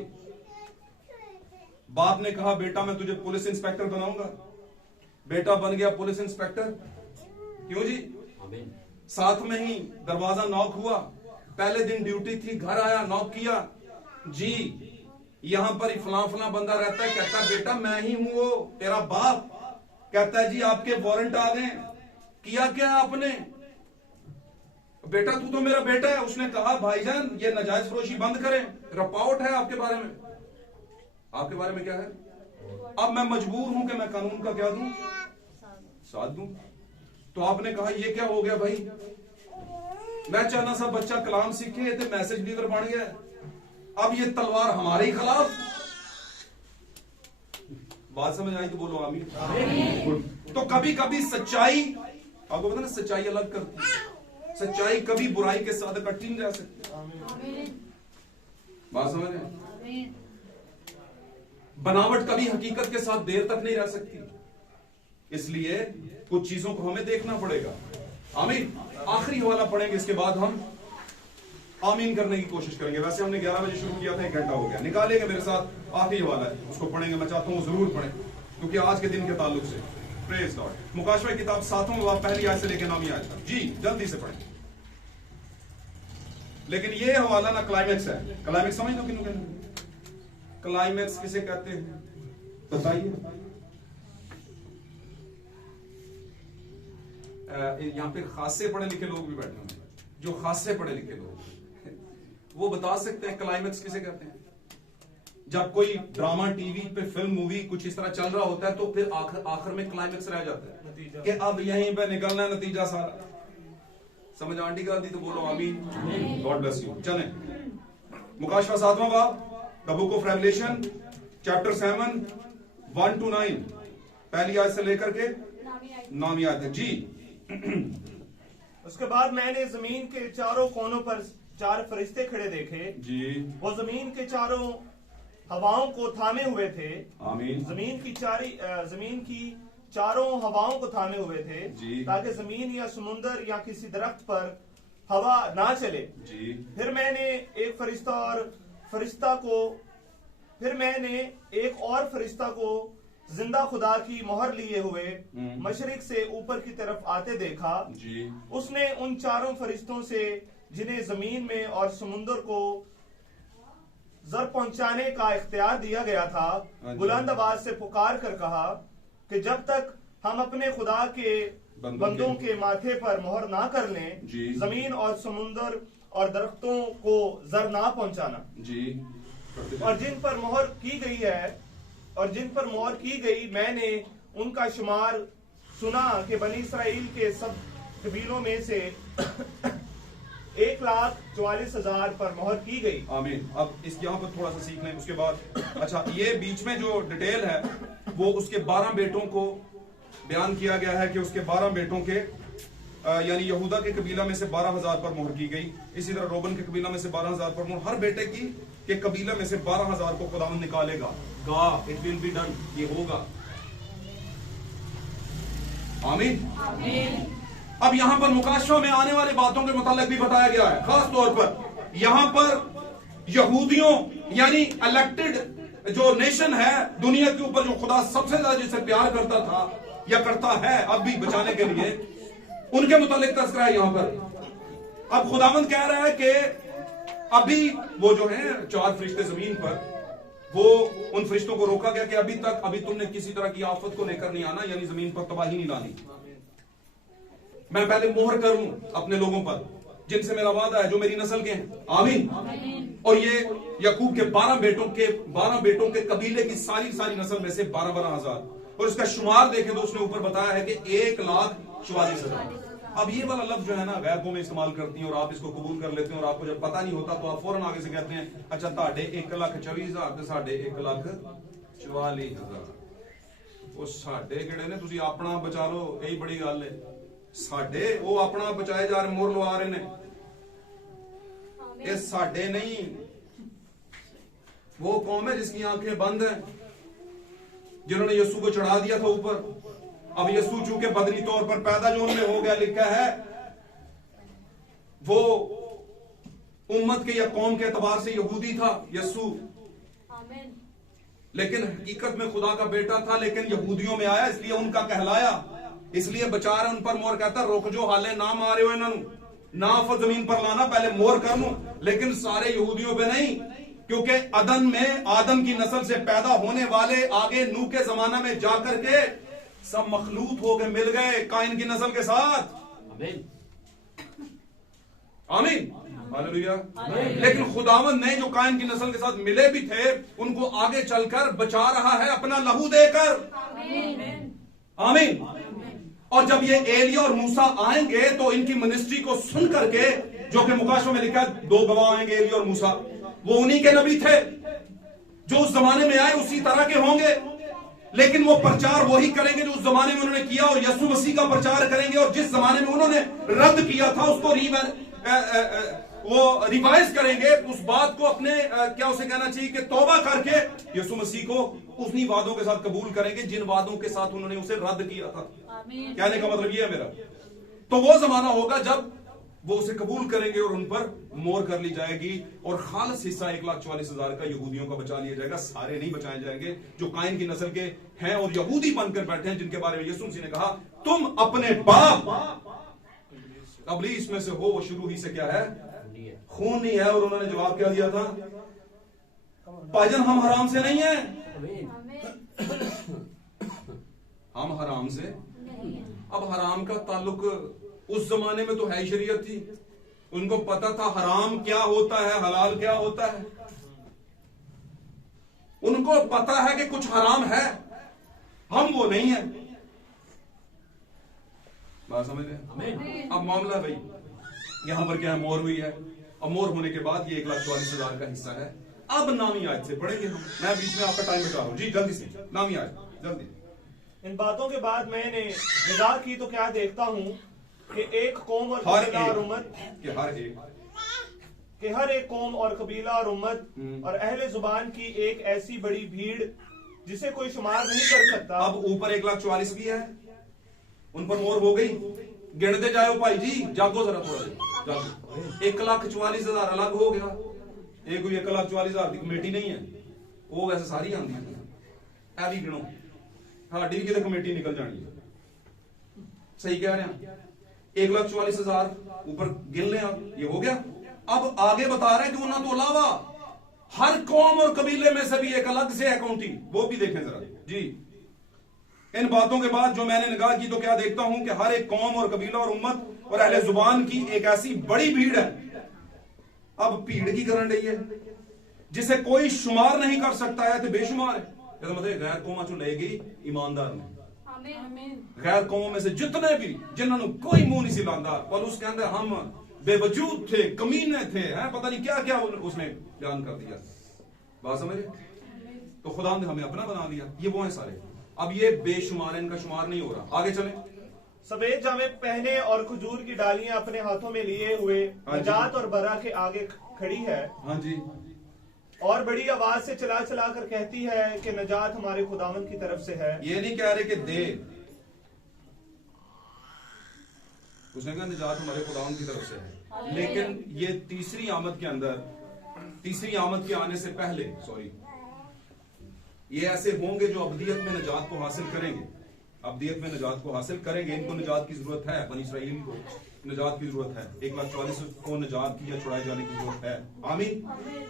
बाप ने कहा बेटा मैं तुझे पुलिस इंस्पेक्टर बनाऊंगा, बेटा बन गया पुलिस इंस्पेक्टर। क्यों जी? साथ में ही दरवाजा नॉक हुआ, पहले दिन ड्यूटी थी, घर आया, नॉक किया, जी यहां पर फलां फलां बंदा रहता है। कहता है बेटा मैं ही हूं वो तेरा बाप। कहता है जी आपके वारंट आ गए। किया क्या आपने? बेटा तू तो मेरा बेटा है। उसने कहा भाईजान ये नाजायज फरोशी बंद करें, रिपोर्ट है आपके बारे में। आपके बारे में क्या है? अब मैं मजबूर हूं कि मैं कानून का क्या दूं, साथ दूं। तो आपने कहा ये क्या हो गया भाई? मैं चाहना सा बच्चा कलाम सीखे तो मैसेज लीवर बन गया, अब ये तलवार हमारे ही खिलाफ। बात समझ आई तो बोलो आमीन। तो कभी कभी सच्चाई, आपको पता ना सच्चाई अलग करती है। सच्चाई कभी बुराई के साथ इकट्ठी नहीं रह सकती। बात समझ रहे? बनावट कभी हकीकत के साथ देर तक नहीं रह सकती, इसलिए कुछ चीजों को हमें देखना पड़ेगा। आमीन। आखिरी हवाला पढ़ेंगे, इसके बाद हम आमीन करने की कोशिश करेंगे। वैसे हमने 11 बजे शुरू किया था, 1 घंटा हो गया। निकालेंगे मेरे साथ, आखिरी हवाला है, उसको पढ़ेंगे। मैं चाहता हूं जरूर पढ़ें, क्योंकि आज के दिन के ताल्लुक से। Praise God. मुकाशवा की किताब 7वां बाब पहली आयत से लेकर 9वीं आयत तक। जी जल्दी से पढ़ें। लेकिन ये हवाला ना क्लाइमेक्स है। क्लाइमेक्स समझ लो किन्हों कहते? क्लाइमेक्स किसे कहते हैं बताइए? यहां पे खासे पढ़े लिखे लोग भी बैठे हैं, जो खासे पढ़े लिखे लोग वो बता सकते हैं क्लाइमेक्स किसे कहते हैं। जब कोई ड्रामा टीवी पे फिल्म मूवी कुछ इस तरह चल रहा होता है, तो फिर आखिर में क्लाइमेक्स रह जाता है कि अब यहीं पे निकलना है नतीजा सारा। समझ आंटी गलती तो बोलो आमीन। God bless you. चलें मुकाशवा 7वां बाब, the book of revelation chapter 7 1 to 9, पहली आयत से लेकर के 9वीं आयत तक। जी उसके बाद मैंने जमीन के चारों कोनों पर 4 फरिश्ते खड़े देखे। जी वो जमीन के चारों हवाओं को थामे हुए थे। आमीन। जमीन की चारों हवाओं को थामे हुए थे, ताकि जमीन या समुंदर या किसी दरख्त पर हवा ना चले। जी फिर मैंने एक और फरिश्ता को जिंदा खुदा की मोहर लिए हुए मशरिक से ऊपर की तरफ आते देखा। जी उसने उन चारों फरिश्तों से जिन्हें जमीन में और समुंदर को जर पहुंचाने का इख्तियार दिया गया था, बुलंद आवाज से पुकार कर कहा कि जब तक हम अपने खुदा के बंदों के माथे पर मोहर ना कर लें, जमीन और समुंदर और दरख्तों को जर ना पहुंचाना। जी और जिन पर मोहर की गई मैंने उनका शुमार सुना कि बनी इसराइल के सब कबीलों में से 1,44,000 पर मोहर की गई। आमीन। अब इस यहाँ पर थोड़ा सा सीख लें, उसके बाद अच्छा ये बीच में जो डिटेल है वो उसके 12 बेटों को बयान किया गया है कि उसके 12 बेटों के यानी यहूदा के कबीला में से 12,000 पर मोहर की गई। इसी तरह रोबन के कबीला में से 12,000 पर मोहर। हर बेटे की के कबीला में से 12,000 को खुदावंद निकालेगा। इट विल बी डन, ये होगा। आमीन। अब यहां पर मुकाशवा में आने वाली बातों के मुतालिक भी बताया गया है, खास तौर पर यहां पर यहूदियों यानी इलेक्टेड जो नेशन है दुनिया के ऊपर, जो खुदा सबसे ज्यादा जिससे प्यार करता था या करता है अब भी बचाने के लिए, उनके मुतालिक तस्करा है यहां पर। अब खुदावंद कह रहा है कि अभी वो जो है 4 फरिश्ते जमीन पर, वो उन फरिश्तों को रोका गया कि अभी तुमने किसी तरह की आफत को लेकर नहीं आना, यानी जमीन पर तबाही नहीं लानी। मैं पहले मोहर कर लूं अपने लोगों पर जिनसे मेरा वादा है, जो मेरी नस्ल के हैं। आमीन। और ये याकूब के 12 बेटों के कबीले की सारी नस्ल में से 12 हजार, और इसका शुमार देखें तो उसने ऊपर बताया है कि 1,44,000। अब ये वाला लफ्ज जो है ना गैर कौमें इस्तेमाल करती हैं और आप इसको कबूल कर लेते हैं, और आपको जब पता नहीं होता तो आप फौरन आगे से कहते हैं अच्छा ताड़े 1,24,000 तो साढ़े 1,44,000। वो साढ़े किहड़े ने, तुसी अपना बचा लो, यही बड़ी गल है। साढ़े वो अपना बचाए जा रहे, मोहर लवा रहे ने, ये साढ़े नहीं। वो कौम है जिसकी आंखें बंद हैं, जिन्होंने यीशु को चढ़ा दिया था ऊपर। अब यीशु चूंकि बदनी तौर पर पैदा जो उनमें हो गया, लिखा है वो उम्मत के या कौम के एतबार से यहूदी था यीशु, लेकिन हकीकत में खुदा का बेटा था, लेकिन यहूदियों में आया इसलिए उनका कहलाया, इसलिए बचा रहे। उन पर मोहर कहता रुक जो हाले ना मारे हो इन्होंने, ना आफत जमीन पर लाना, पहले मोहर कर लूं। लेकिन सारे यहूदियों पे नहीं, क्योंकि अदन में आदम की नस्ल से पैदा होने वाले आगे नूह के जमाना में जाकर के सब मखलूत हो गए, मिल गए काइन की नस्ल के साथ। आमीन, हालेलुया। लेकिन खुदावंद ने जो काइन की नस्ल के साथ मिले भी थे, उनको आगे चलकर बचा रहा है अपना लहू देकर। आमीन। और जब ये एलिया और मूसा आएंगे तो इनकी मिनिस्ट्री को सुन करके, जो कि मुकाशवा में लिखा है 2 गवाह आएंगे एलिया और मूसा, वो उन्हीं के नबी थे जो उस जमाने में आए, उसी तरह के होंगे, लेकिन वो प्रचार वही करेंगे जो उस जमाने में उन्होंने किया, और यीशु मसीह का प्रचार करेंगे। और जिस जमाने में उन्होंने रद्द किया था उसको वो रिवाइज करेंगे, उस बात को अपने क्या उसे कहना चाहिए कि तौबा करके यीशु मसीह को उन्हीं वादों के साथ कबूल करेंगे जिन वादों के साथ उन्होंने उसे रद्द किया था। कहने का मतलब ये है मेरा, तो वो जमाना होगा जब वो उसे कबूल करेंगे और उन पर मोहर कर ली जाएगी, और खालस हिस्सा 1,44,000 का यहूदियों का बचा लिया जाएगा। सारे नहीं बचाए जाएंगे जो काइन की नस्ल के हैं और यहूदी बनकर बैठे हैं, जिनके बारे में यीशु मसीह ने कहा तुम अपने बाप इब्लीस में से हो, वो शुरू ही से क्या है, खून नहीं है। और उन्होंने जवाब क्या दिया था, भाईजान हम हराम से नहीं है, हम हराम से। अब हराम का ताल्लुक उस जमाने में तो है ही शरीयत थी, उनको पता था हराम क्या होता है, हलाल क्या होता है। उनको पता है कि कुछ हराम है, हम वो नहीं है। बात समझ रहे? अब मामला भाई यहां पर क्या है, मोहर हुई है, और मोहर होने के बाद ये 1,44,000 का हिस्सा है। अब नामी आयत से पढ़ेंगे हम, मैं बीच में आपका टाइम बचा रहा हूं जी, जल्दी से नामी आयत जल्दी। इन बातों के बाद मैंने निगाह की तो क्या देखता हूं कि एक कौम और कबीला और उम्मत, हर एक कौम और कबीला और उम्मत और अहले जुबान की एक ऐसी बड़ी भीड़ जिसे कोई शुमार नहीं कर सकता। अब ऊपर 1,44,000 भी है, उन पर मोहर हो गई, गिनते जाओ भाई जी, जागो जरा थोड़ा जागो। 1,44,000 अलग हो गया, एक 1,44,000 की कमेटी नहीं है, वो वैसे सारी आंदी है, भी गिनो, साड़ी भी कितने कमेटी निकल जानी है। सही कह रहे हैं, 1,44,000 ऊपर गिन ले आप, ये हो गया। अब आगे बता रहे हैं कि उन्होंने तो अलावा हर कौम और कबीले में से भी एक अलग से अकाउंटिंग, वो भी देखें जरा जी। इन बातों के बाद जो मैंने निगाह की तो क्या देखता हूं कि हर एक कौम और कबीला और उम्मत और अहले जुबान की एक ऐसी बड़ी भीड़ है। अब भीड़ की करन रही है जिसे कोई शुमार नहीं कर सकता है, तो बेशुमार है। मतलब गैर कौमा चो ले गई ईमानदार ने, गैर कौमों में से जितने भी जिन्होंने कोई मुंह नहीं सिलांदा, और उसके अंदर हम बेवजूद थे, कमीने थे, हैं पता नहीं क्या क्या उसने बयान कर दिया। बात समझे? तो खुदा ने हमें अपना बना लिया, ये वो है सारे। अब ये बेशुमार है, इनका शुमार नहीं हो रहा। आगे चले। सफेद जामे पहने और खजूर की डालियां अपने हाथों में लिए हुए नजात और बरा के आगे खड़ी है। हाँ जी। और बड़ी आवाज से चला चला कर कहती है कि नजात हमारे खुदावंद की तरफ से है। ये नहीं कह रहे कि दे, उसने कहा नजात हमारे खुदावंद की तरफ से है। लेकिन ये तीसरी आमद के अंदर, तीसरी आमद के आने से पहले, सॉरी, ये ऐसे होंगे जो अब्दियत में निजात को हासिल करेंगे, अब्दियत में निजात को हासिल करेंगे। इनको निजात की जरूरत है, बनी इसराइल को निजात की जरूरत है, 1,40,000 को निजात की या छुड़ाए जाने की जरूरत है। आमीन।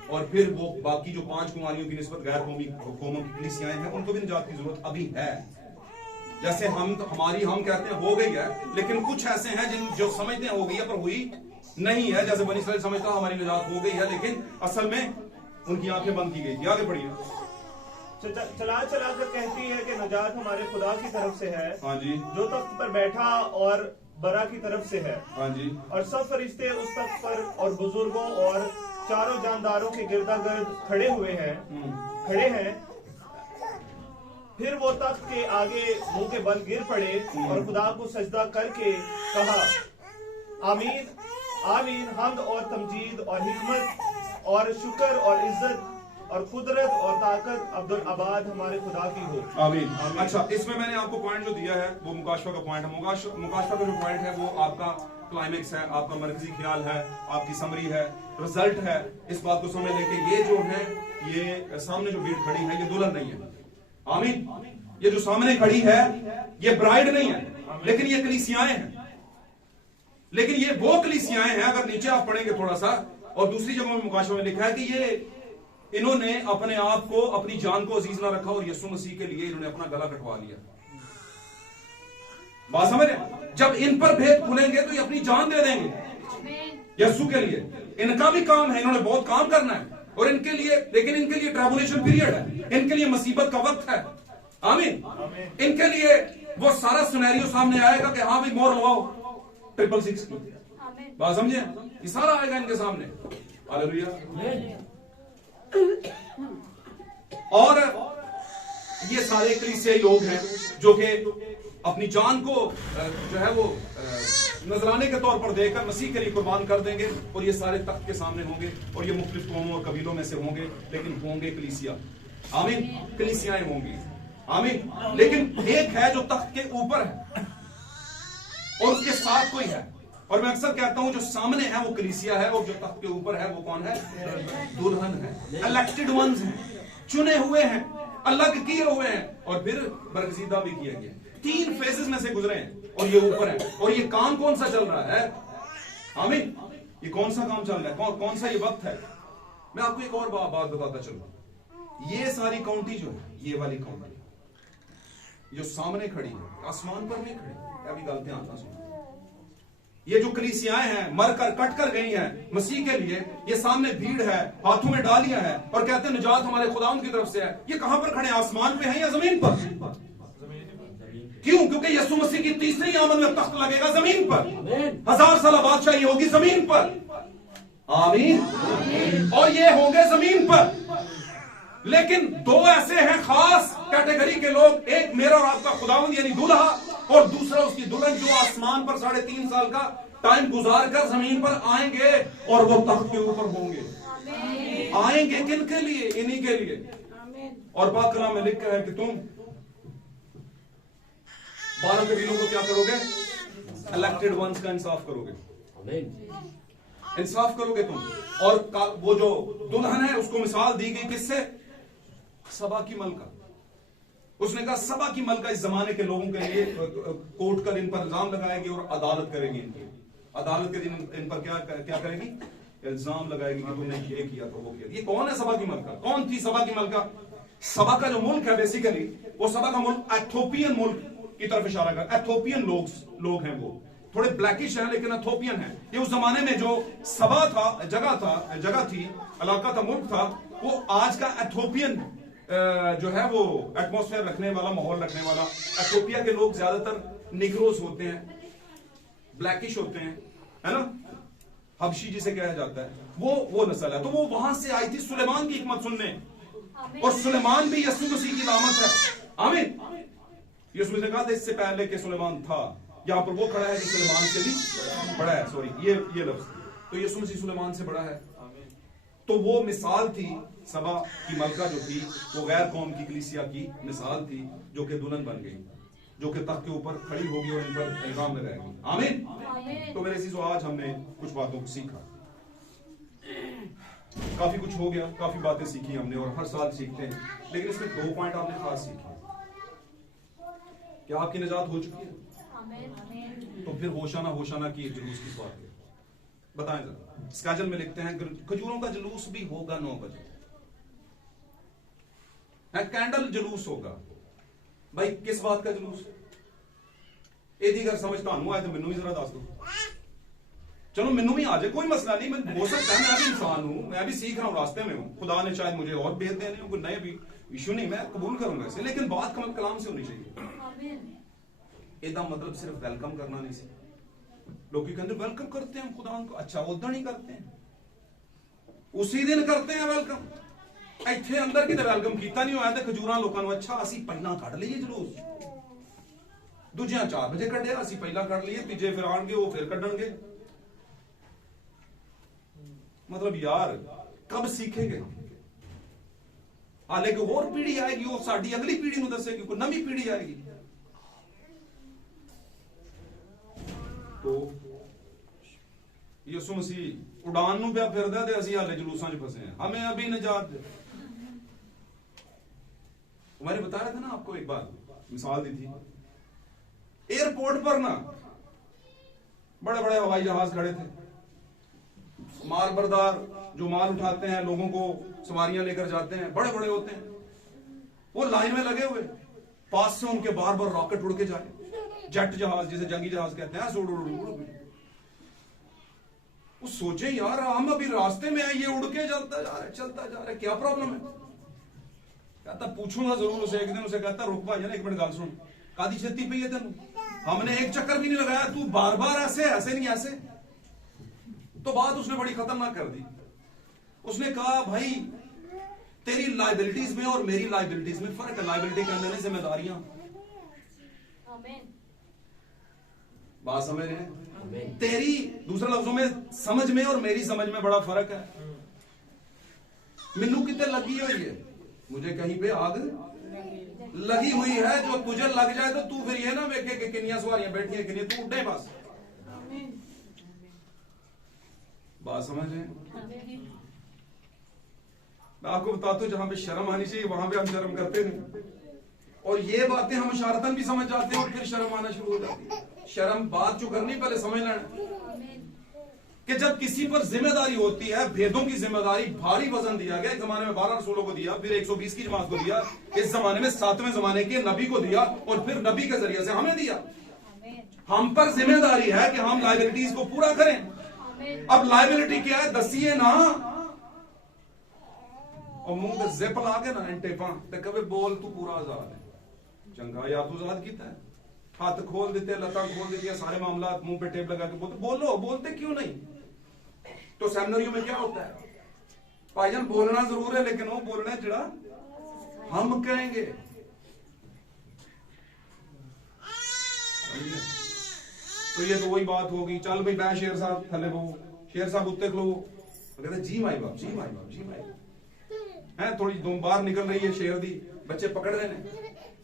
और फिर वो बाकी जो 5 कुमारियों की निस्बत गैर कौमी कौमों की कलीसियाएं हैं, उनको भी निजात की जरूरत अभी है। जैसे हम कहते हैं हो गई है, लेकिन कुछ ऐसे हैं जिन जो समझते हैं हो गई है पर हुई नहीं है। जैसे बनी इसराइल समझता हमारी निजात हो गई है, लेकिन असल में उनकी आंखें बंद की गई थी। आगे बढ़िए। चला कर कहती है कि नजात हमारे खुदा की तरफ से है, हाँ जी, जो तख्त पर बैठा और बरा की तरफ से है। हाँ जी। और सब फरिश्ते उस तख्त पर और बुजुर्गों और चारों जानदारों के गिरदागर्द खड़े हैं। फिर वो तख्त के आगे मुंह के बल गिर पड़े और खुदा को सजदा करके कहा, आमीन आमीन, हम्द और तमजीद और हिकमत और शुक्र और इज्जत और कुदरत और ताकत अब्दुल अबाद हमारे खुदा की हो। आमीन। अच्छा, इसमें मैंने आपको पॉइंट जो दिया है वो मुकाशफा का पॉइंट है। मुकाशफा का जो पॉइंट है वो आपका क्लाइमेक्स है, आपका मरकजी ख्याल है, आपकी समरी है, रिजल्ट है। इस बात को समझ लें कि ये जो है, ये सामने जो भीड़ खड़ी है, ये दुल्हन नहीं है। आमीन। ये जो सामने खड़ी है ये ब्राइड नहीं है, लेकिन ये कलीसियाएं हैं। लेकिन ये वो कलीसियाएं हैं, अगर नीचे आप पढ़ेंगे थोड़ा सा, और दूसरी जगह में मुकाशफा में लिखा है कि ये इन्होंने अपने आप को, अपनी जान को अजीज ना रखा और यीशु मसीह के लिए इन्होंने अपना गला कटवा लिया। बात समझ रहे? जब इन पर भेद खुलेंगे तो ये अपनी जान दे देंगे यीशु के लिए। इनका भी काम है, इन्होंने बहुत काम करना है और इनके लिए, लेकिन इनके लिए ट्रैबुलेशन पीरियड है, इनके लिए मुसीबत का वक्त है। आमीन। इनके लिए वो सारा सिनेरियो सामने आएगा कि हाँ भाई मोहर लगाओ 666 की। बात समझे? ये सारा आएगा इनके सामने। हालेलुया। और ये सारे कलीसियाई लोग हैं जो कि अपनी जान को जो है वो नजराने के तौर पर देकर मसीह के लिए कुर्बान कर देंगे, और ये सारे तख्त के सामने होंगे और ये मुख्तलिफ कौमों और कबीलों में से होंगे, लेकिन होंगे कलीसिया। आमीन। कलीसियाएं होंगी। आमीन। लेकिन एक है जो तख्त के ऊपर है और उसके साथ कोई है। और मैं अक्सर कहता हूं जो सामने है वो कलीसिया है, और जो तख्त के ऊपर है वो कौन है? दुल्हन है। इलेक्टेड वंस हैं, चुने हुए हैं, अलग किए हुए हैं, और फिर बरगजीदा भी किया गया। 3 फेजेस में से गुजरे हैं और ये ऊपर है। और ये काम कौन सा चल रहा है? आमीन। ये कौन सा काम चल रहा है? कौन सा ये वक्त है? मैं आपको एक और बात बताता चलूं। ये सारी काउंटी जो है, ये वाली काउंटी जो सामने खड़ी है, आसमान पर नहीं खड़ी, अभी गल ध्यान ना सुनो। ये जो कलीसियाएं हैं, मरकर कट कर गई हैं मसीह के लिए, ये सामने भीड़ है, हाथों में डालियां हैं और कहते हैं निजात हमारे खुदावंद की तरफ से है। ये कहां पर खड़े? आसमान पे हैं या जमीन पर? क्यों? क्योंकि यीशु मसीह की तीसरी आमद में तख्त लगेगा जमीन पर। 1000 साल बादशाही होगी जमीन पर। आमीन। और ये होंगे जमीन पर। लेकिन 2 ऐसे हैं खास कैटेगरी के लोग, एक मेरा और आपका खुदावंद यानी दूल्हा, और दूसरा उसकी दुल्हन, जो आसमान पर 3.5 साल का टाइम गुजार कर जमीन पर आएंगे और वो तख्त के ऊपर होंगे। आएंगे किन के लिए? इन्हीं के लिए। और पाक कलाम में लिखा है कि तुम 12 कबीलों को क्या करोगे? इलेक्टेड वंस का इंसाफ करोगे। इंसाफ करोगे तुम। और वो जो दुल्हन है उसको मिसाल दी गई किससे? सबा की मलका। उसने कहा सबा की मलका इस जमाने के लोगों के लिए कोर्ट कर इन पर इल्जाम लगाएगी और अदालत करेगी इनकी। अदालत के दिन इन पर क्या करेगी? इल्जाम लगाएगी कि तुमने ये किया तो वो किया। ये कौन है सबा की मलका? कौन थी सबा की मलका? सबा का जो मुल्क है बेसिकली, वो सबा का मुल्क एथोपियन मुल्क की तरफ इशारा कर। एथोपियन लोग हैं, वो थोड़े ब्लैकिश हैं लेकिन एथोपियन है। ये उस जमाने में जो सबा था, जगह थी, इलाका था, मुल्क था, वो आज का एथोपियन जो है वो एटमॉस्फेयर रखने वाला, माहौल रखने वाला। एथोपिया के लोग ज्यादातर निग्रोस होते हैं, ब्लैकिश होते हैं, है ना, हबशी जिसे कहा जाता है, वो नस्ल है। तो वो वहां से आई थी सुलेमान की हिकमत सुनने, और सुलेमान भी यीशु मसीह की लामत है। आमीन। यीशु मसीह ने कहा था इससे पहले कि सुलेमान था। यहां पर वो खड़ा है जो सुलेमान से भी बड़ा है। सॉरी, ये लफ्ज, तो यीशु मसीह सुलेमान से बड़ा है। तो वो मिसाल थी, सबा की मलका जो थी वो गैर कौम की कलीसिया की मिसाल थी, जो कि दुल्हन बन गई। जो कि तख्त के ऊपर खड़ी होगी और इन पर इल्जाम लगाएगी। आमीन। तो मेरे अजीजों, आज हमने कुछ बातों को सीखा, काफी कुछ हो गया, काफी बातें सीखी हमने और हर साल सीखते हैं, लेकिन इसमें 2 पॉइंट आपने खास सीखे। क्या आपकी निजात हो चुकी है? तो फिर होशाना की जुलूस किस बात के? बताएं जरा। स्केजल में लिखते हैं खजूरों का जुलूस भी होगा 9 बजे, कैंडल जुलूस होगा। भाई किस बात का जुलूस? यदि अगर समझता हूं आए तो मैनू भी जरा दस दो। चलो मैनू भी आ जाए, कोई मसला नहीं, मैं हो सकता है, मैं भी इंसान हूं, मैं भी सीख रहा हूं, रास्ते में हूं, खुदा ने शायद मुझे और भेद देने हो, कोई नए भी इशू नहीं, मैं कबूल करूंगा इसे, लेकिन बात कमल कलाम से होनी चाहिए। एदा मतलब सिर्फ वेलकम करना नहीं सी। लोग कहते वेलकम करते हैं खुदा को, अच्छा उदा नहीं करते हैं, उसी दिन करते हैं वेलकम। इत्थे अंदर किते वेलकम कीता नहीं होया ते खजूरां लोकां नूं अच्छा असीं पहला कढ लईए जुलूस, दूजियां 4 बजे कढिया, असीं पहला कढ लईए, तीजे फिर आउणगे, वो फिर कढणगे। मतलब यार कब सीखेंगे? हाले कोई और पीढ़ी आएगी, वो साडी अगली पीढ़ी नूं दसेगी, कोई नवी पीढ़ी आएगी। तो यीशु मसीह उड़ान नूं पिया फिरदा ते असीं हाले जुलूसां च फसे हैं, हमें अभी निजात दे। मैंने बताया था ना आपको, एक बार मिसाल दी थी, एयरपोर्ट पर ना बड़े बड़े हवाई जहाज खड़े थे, माल बरदार जो माल उठाते हैं, लोगों को सवारियां लेकर जाते हैं, बड़े बड़े होते हैं, वो लाइन में लगे हुए, पास से उनके बार बार रॉकेट उड़ के जाए, जेट जहाज जिसे जंगी जहाज कहते हैं, वो सोचे यार हम अभी रास्ते में हैं, ये उड़ के चलता जा रहा है, क्या प्रॉब्लम है? कहता पूछूंगा जरूर उसे एक दिन, उसे कहता रुक भाई ना एक मिनट, गाल सुन, कादी छेती पई है तेन, हमने एक चक्कर भी नहीं लगाया, तू बार बार ऐसे नहीं ऐसे। तो बात उसने बड़ी खतरनाक कर दी, उसने कहा भाई तेरी लाइबिलिटीज में और मेरी लाइबिलिटीज में फर्क है, लाइबिलिटी के अंदर जिम्मेदारियां, बात समझ रहे हैं? तेरी दूसरे लफ्जों में समझ में और मेरी समझ में बड़ा फर्क है। मिन्नू कितने लगी हुई है, मुझे कहीं पे आग लगी हुई है, जो तुझे लग जाए तो तू फिर ये ना देखे कि कितनी सवारियां बैठी हैं, कितनी, तू उड़े बस। बात समझ रहे हैं? मैं आपको बताता हूं, जहां पे शर्म आनी चाहिए वहां पे हम शर्म करते नहीं, और ये बातें हम इशारतन भी समझ जाते हैं और फिर शर्म आना शुरू हो जाती है। शर्म बात जो करनी पहले समझ लेना कि जब किसी पर जिम्मेदारी होती है, भेदों की जिम्मेदारी, भारी वजन दिया गया, एक जमाने में 12 रसूलों को दिया, फिर 120 की जमात को दिया, इस जमाने में 7वें जमाने के नबी को दिया, और फिर नबी के जरिए से हमें दिया। हम पर जिम्मेदारी है कि हम लाइबिलिटीज को पूरा करें। अब लाइबिलिटी क्या है दसिए ना, और मुंह पे जिप ला के ना टेपा ते कभी बोल तू पूरा आजाद है, चंगा या तू आजाद किया है, हाथ खोल देते, लता खोल देती है, सारे मामला मुंह पे टेप लगा के बोलते, बोलो, बोलते क्यों नहीं? तो सेमिनारियों में क्या होता है, भाईजान बोलना जरूर है, लेकिन वो बोलना है जरा हम कहेंगे। तो ये तो वही बात होगी, चल भाई बै शेर साहब थले वो, शेर साहब उत्ते खलो, कहते जी माई बाप, जी माई बाप, जी माई है, थोड़ी दुम बाहर निकल रही है शेर दी, बच्चे पकड़ रहे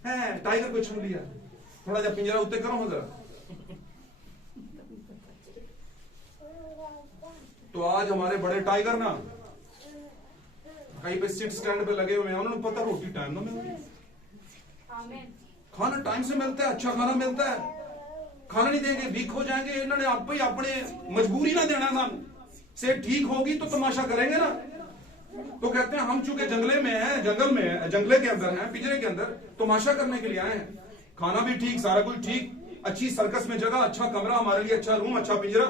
हैं, टाइगर को छू लिया, थोड़ा जा पिंजरा उत्ते करो जरा। तो आज हमारे बड़े टाइगर ना कहीं पे सीट स्टैंड पे लगे हुए हैं, उन्होंने पता रोटी टाइम ना मिलती, खाना टाइम से मिलता है, अच्छा खाना मिलता है, खाना नहीं देंगे वीक हो जाएंगे, इन्होंने आप ही अपने मजबूरी ना देना सामने से, ठीक होगी तो तमाशा करेंगे ना। तो कहते हैं हम चूंकि जंगले में हैं, जंगल में है, जंगले के अंदर हैं, पिंजरे के अंदर, तमाशा करने के लिए आए हैं, खाना भी ठीक, सारा कुछ ठीक, अच्छी सर्कस में जगह, अच्छा कमरा हमारे लिए, अच्छा रूम, अच्छा पिंजरा,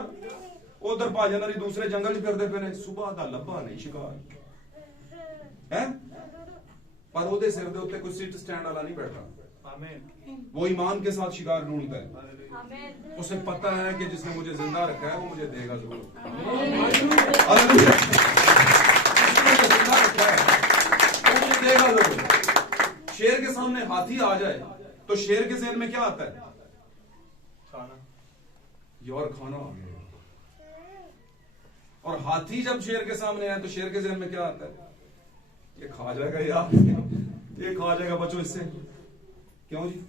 उधर भाजन दूसरे जंगल च फिरते पे ने, सुबह का लब्बा नहीं शिकार है, पर ओदे सिर दे उत्ते कोई सीट स्टैंड वाला नहीं बैठा। वो ईमान के साथ शिकार ढूंढता है, उसे पता है कि जिसने मुझे जिंदा रखा है वो मुझे देगा जरूर, देगा जरूर। शेर के सामने हाथी आ जाए तो शेर के ज़हन में क्या आता है? खाना, यार खाना आ गया। और हाथी जब शेर के सामने आए तो शेर के ज़हन में क्या आता है? ये खा जाएगा यार, ये खा जाएगा, बचो इससे। क्यों जी?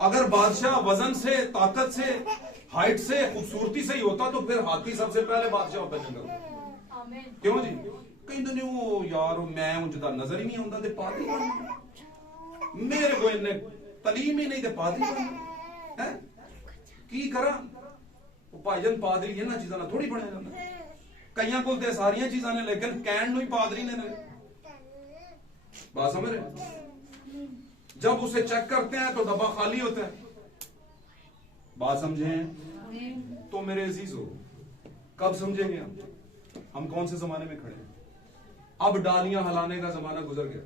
अगर बादशाह वजन से, ताकत से, हाइट से, खूबसूरती से ही होता तो फिर हाथी सबसे पहले बादशाह होता जंगल। क्यों जी? कहते ने वो यार मैं उनका नजर ही नहीं आता ते पादरी बनना, मेरे को इन्ने तलीम ही नहीं ते पादरी बनना है की करा। भाईजन पादरी इन्हां चीजां नाल थोड़ी बने जांदा, कईयां कोल ते सारियां चीजां ने लेकिन कहण नूं ही पादरी ने। बात समझ रहे? जब उसे चेक करते हैं तो डब्बा खाली होता है। बात समझे हैं? तो मेरे अजीजों, कब समझेंगे हम कौन से जमाने में खड़े हैं? अब डालियां हिलाने का जमाना गुजर गया,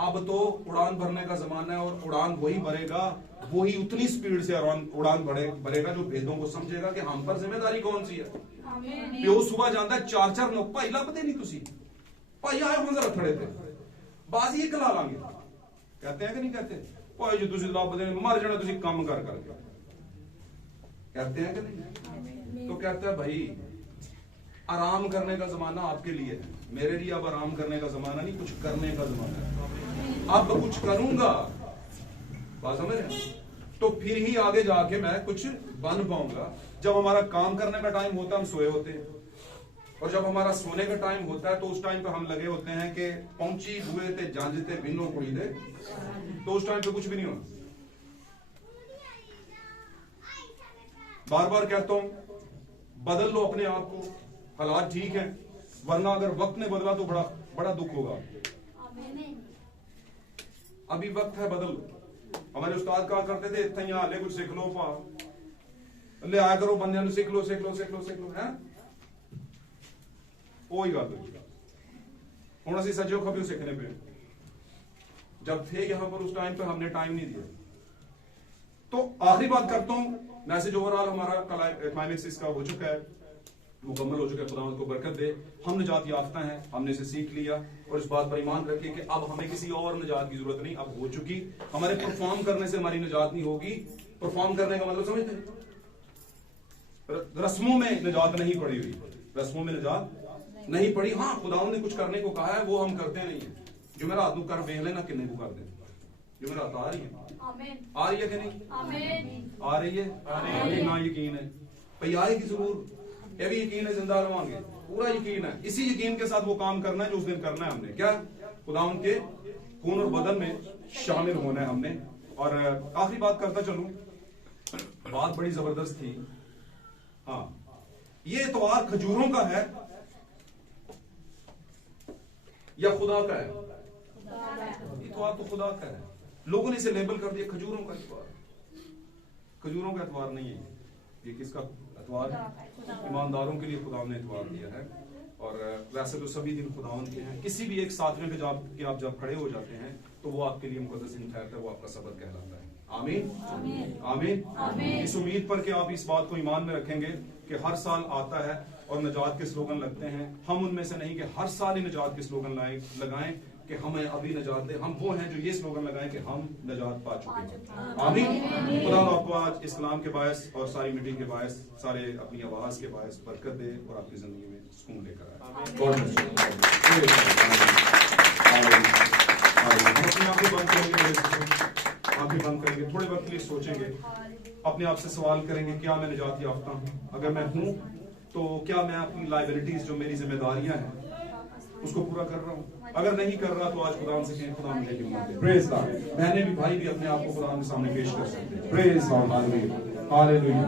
अब तो उड़ान भरने का जमाना है। और उड़ान वही भरेगा, वही उतनी स्पीड से उड़ान भरेगा जो भेदों को समझेगा कि हम पर जिम्मेदारी कौन सी है। प्यो सुबह जाता है 4-4 लोग भाई लभदे नहीं, तुसी भाई आए हो जरा खड़े थे बाजी एक ला लांगे, कहते हैं कि नहीं कहते? भाई जो तुसी लभदे मर जाना तुसी काम कर करके, कहते हैं कि नहीं? तो कहता है भाई आराम करने का जमाना आपके लिए है, मेरे लिए अब आराम करने का जमाना नहीं, कुछ करने का जमाना है। अब कुछ करूंगा, बात समझ रहे? तो फिर ही आगे जाके मैं कुछ बन पाऊंगा। जब हमारा काम करने का टाइम होता है हम सोए होते हैं, और जब हमारा सोने का टाइम होता है तो उस टाइम पे हम लगे होते हैं कि पहुंची हुए थे जांजते बिनो कुड़ी दे, तो उस टाइम पे कुछ भी नहीं होना। बार बार कहता हूं बदल लो अपने आप को, हालात ठीक है, वरना अगर वक्त ने बदला तो बड़ा दुख होगा। अभी वक्त है, बदल लो। हमारे उस्ताद कहा करते थे इतना यहाँ ले कुछ सीख लो पा ले आया करो बंदे सीख लो है वही गल हूं असं सजो खबियो सीखने पे जब थे यहां पर उस टाइम पे हमने टाइम नहीं दिया। तो आखिरी बात करता हूं, मैसेज ओवरऑल हमारा क्लाइमेक्स इसका हो चुका है, मुकम्मल हो चुका है। खुदावंद को बरकत दे, हम निजात याफ्ता हैं, हमने इसे सीख लिया और इस बात पर ईमान रखिए कि अब हमें किसी और निजात की जरूरत नहीं, अब हो चुकी। हमारे परफॉर्म करने से हमारी निजात नहीं होगी। परफॉर्म करने का मतलब समझते हैं? रस्मों में निजात नहीं पड़ी हुई, रस्मों में निजात नहीं पड़ी। हाँ, खुदावंद ने कुछ करने को कहा है, वो हम करते नहीं है। जो मेरा हाथ कर वेख लेना किन्ने को कर दे, जो मेरा हाथ आ रही है, आ रही है कि नहीं आ रही है? ना यकीन है भाई आएगी जरूर, ये भी यकीन है, जिंदा रवांगे, पूरा यकीन है। इसी यकीन के साथ वो काम करना है जो उस दिन करना है हमने। क्या? खुदावंद के खून और बदन में शामिल होना है हमने। और आखिरी बात करता चलूं, बात बड़ी जबरदस्त थी। हाँ, ये इतवार खजूरों का है या खुदा का है? इतवार तो खुदा का है, लोगों ने इसे लेबल कर दिया खजूरों का इतवार। खजूरों का इतवार नहीं है ये, किसका इतवार है? ईमानदारों के लिए खुदा ने इतवार दिया है। और वैसे तो सभी दिन खुदावंद के हैं। किसी भी एक सातवें पे आप जब खड़े हो जाते हैं तो वो आपके लिए मुकद्दस दिन ठहरता है, वो आपका सबक कहलाता है। आमीन आमीन। इस उम्मीद पर कि आप इस बात को ईमान में रखेंगे कि हर साल आता है और निजात के स्लोगन लगते हैं। हम उनमें से नहीं कि हर साल ही निजात के स्लोगन लगाएं कि हमें अभी निजात दे। हम वो हैं जो ये स्लोगन लगाएं कि हम निजात पा चुके हैं। आमीन। खुदा आपको आज इस कलाम के बायस और सारी मीटिंग के बायस, सारे अपनी आवाज के बायस बरकत दे और आपकी जिंदगी में सुकून लेकर आए। आंखें बंद करेंगे, थोड़े वक्त के लिए सोचेंगे, अपने आप से सवाल करेंगे क्या मैं निजात याफ्ता हूँ? अगर मैं हूँ तो क्या मैं अपनी लायबिलिटीज जो मेरी जिम्मेदारियां हैं उसको पूरा कर रहा हूँ? अगर नहीं कर रहा तो आज खुदा से कहें खुदा मुझे हिम्मत दे। Praise God. बहनें भी भाई भी अपने आप को खुदा के सामने पेश कर सकते हैं। Praise God. हालेलुया।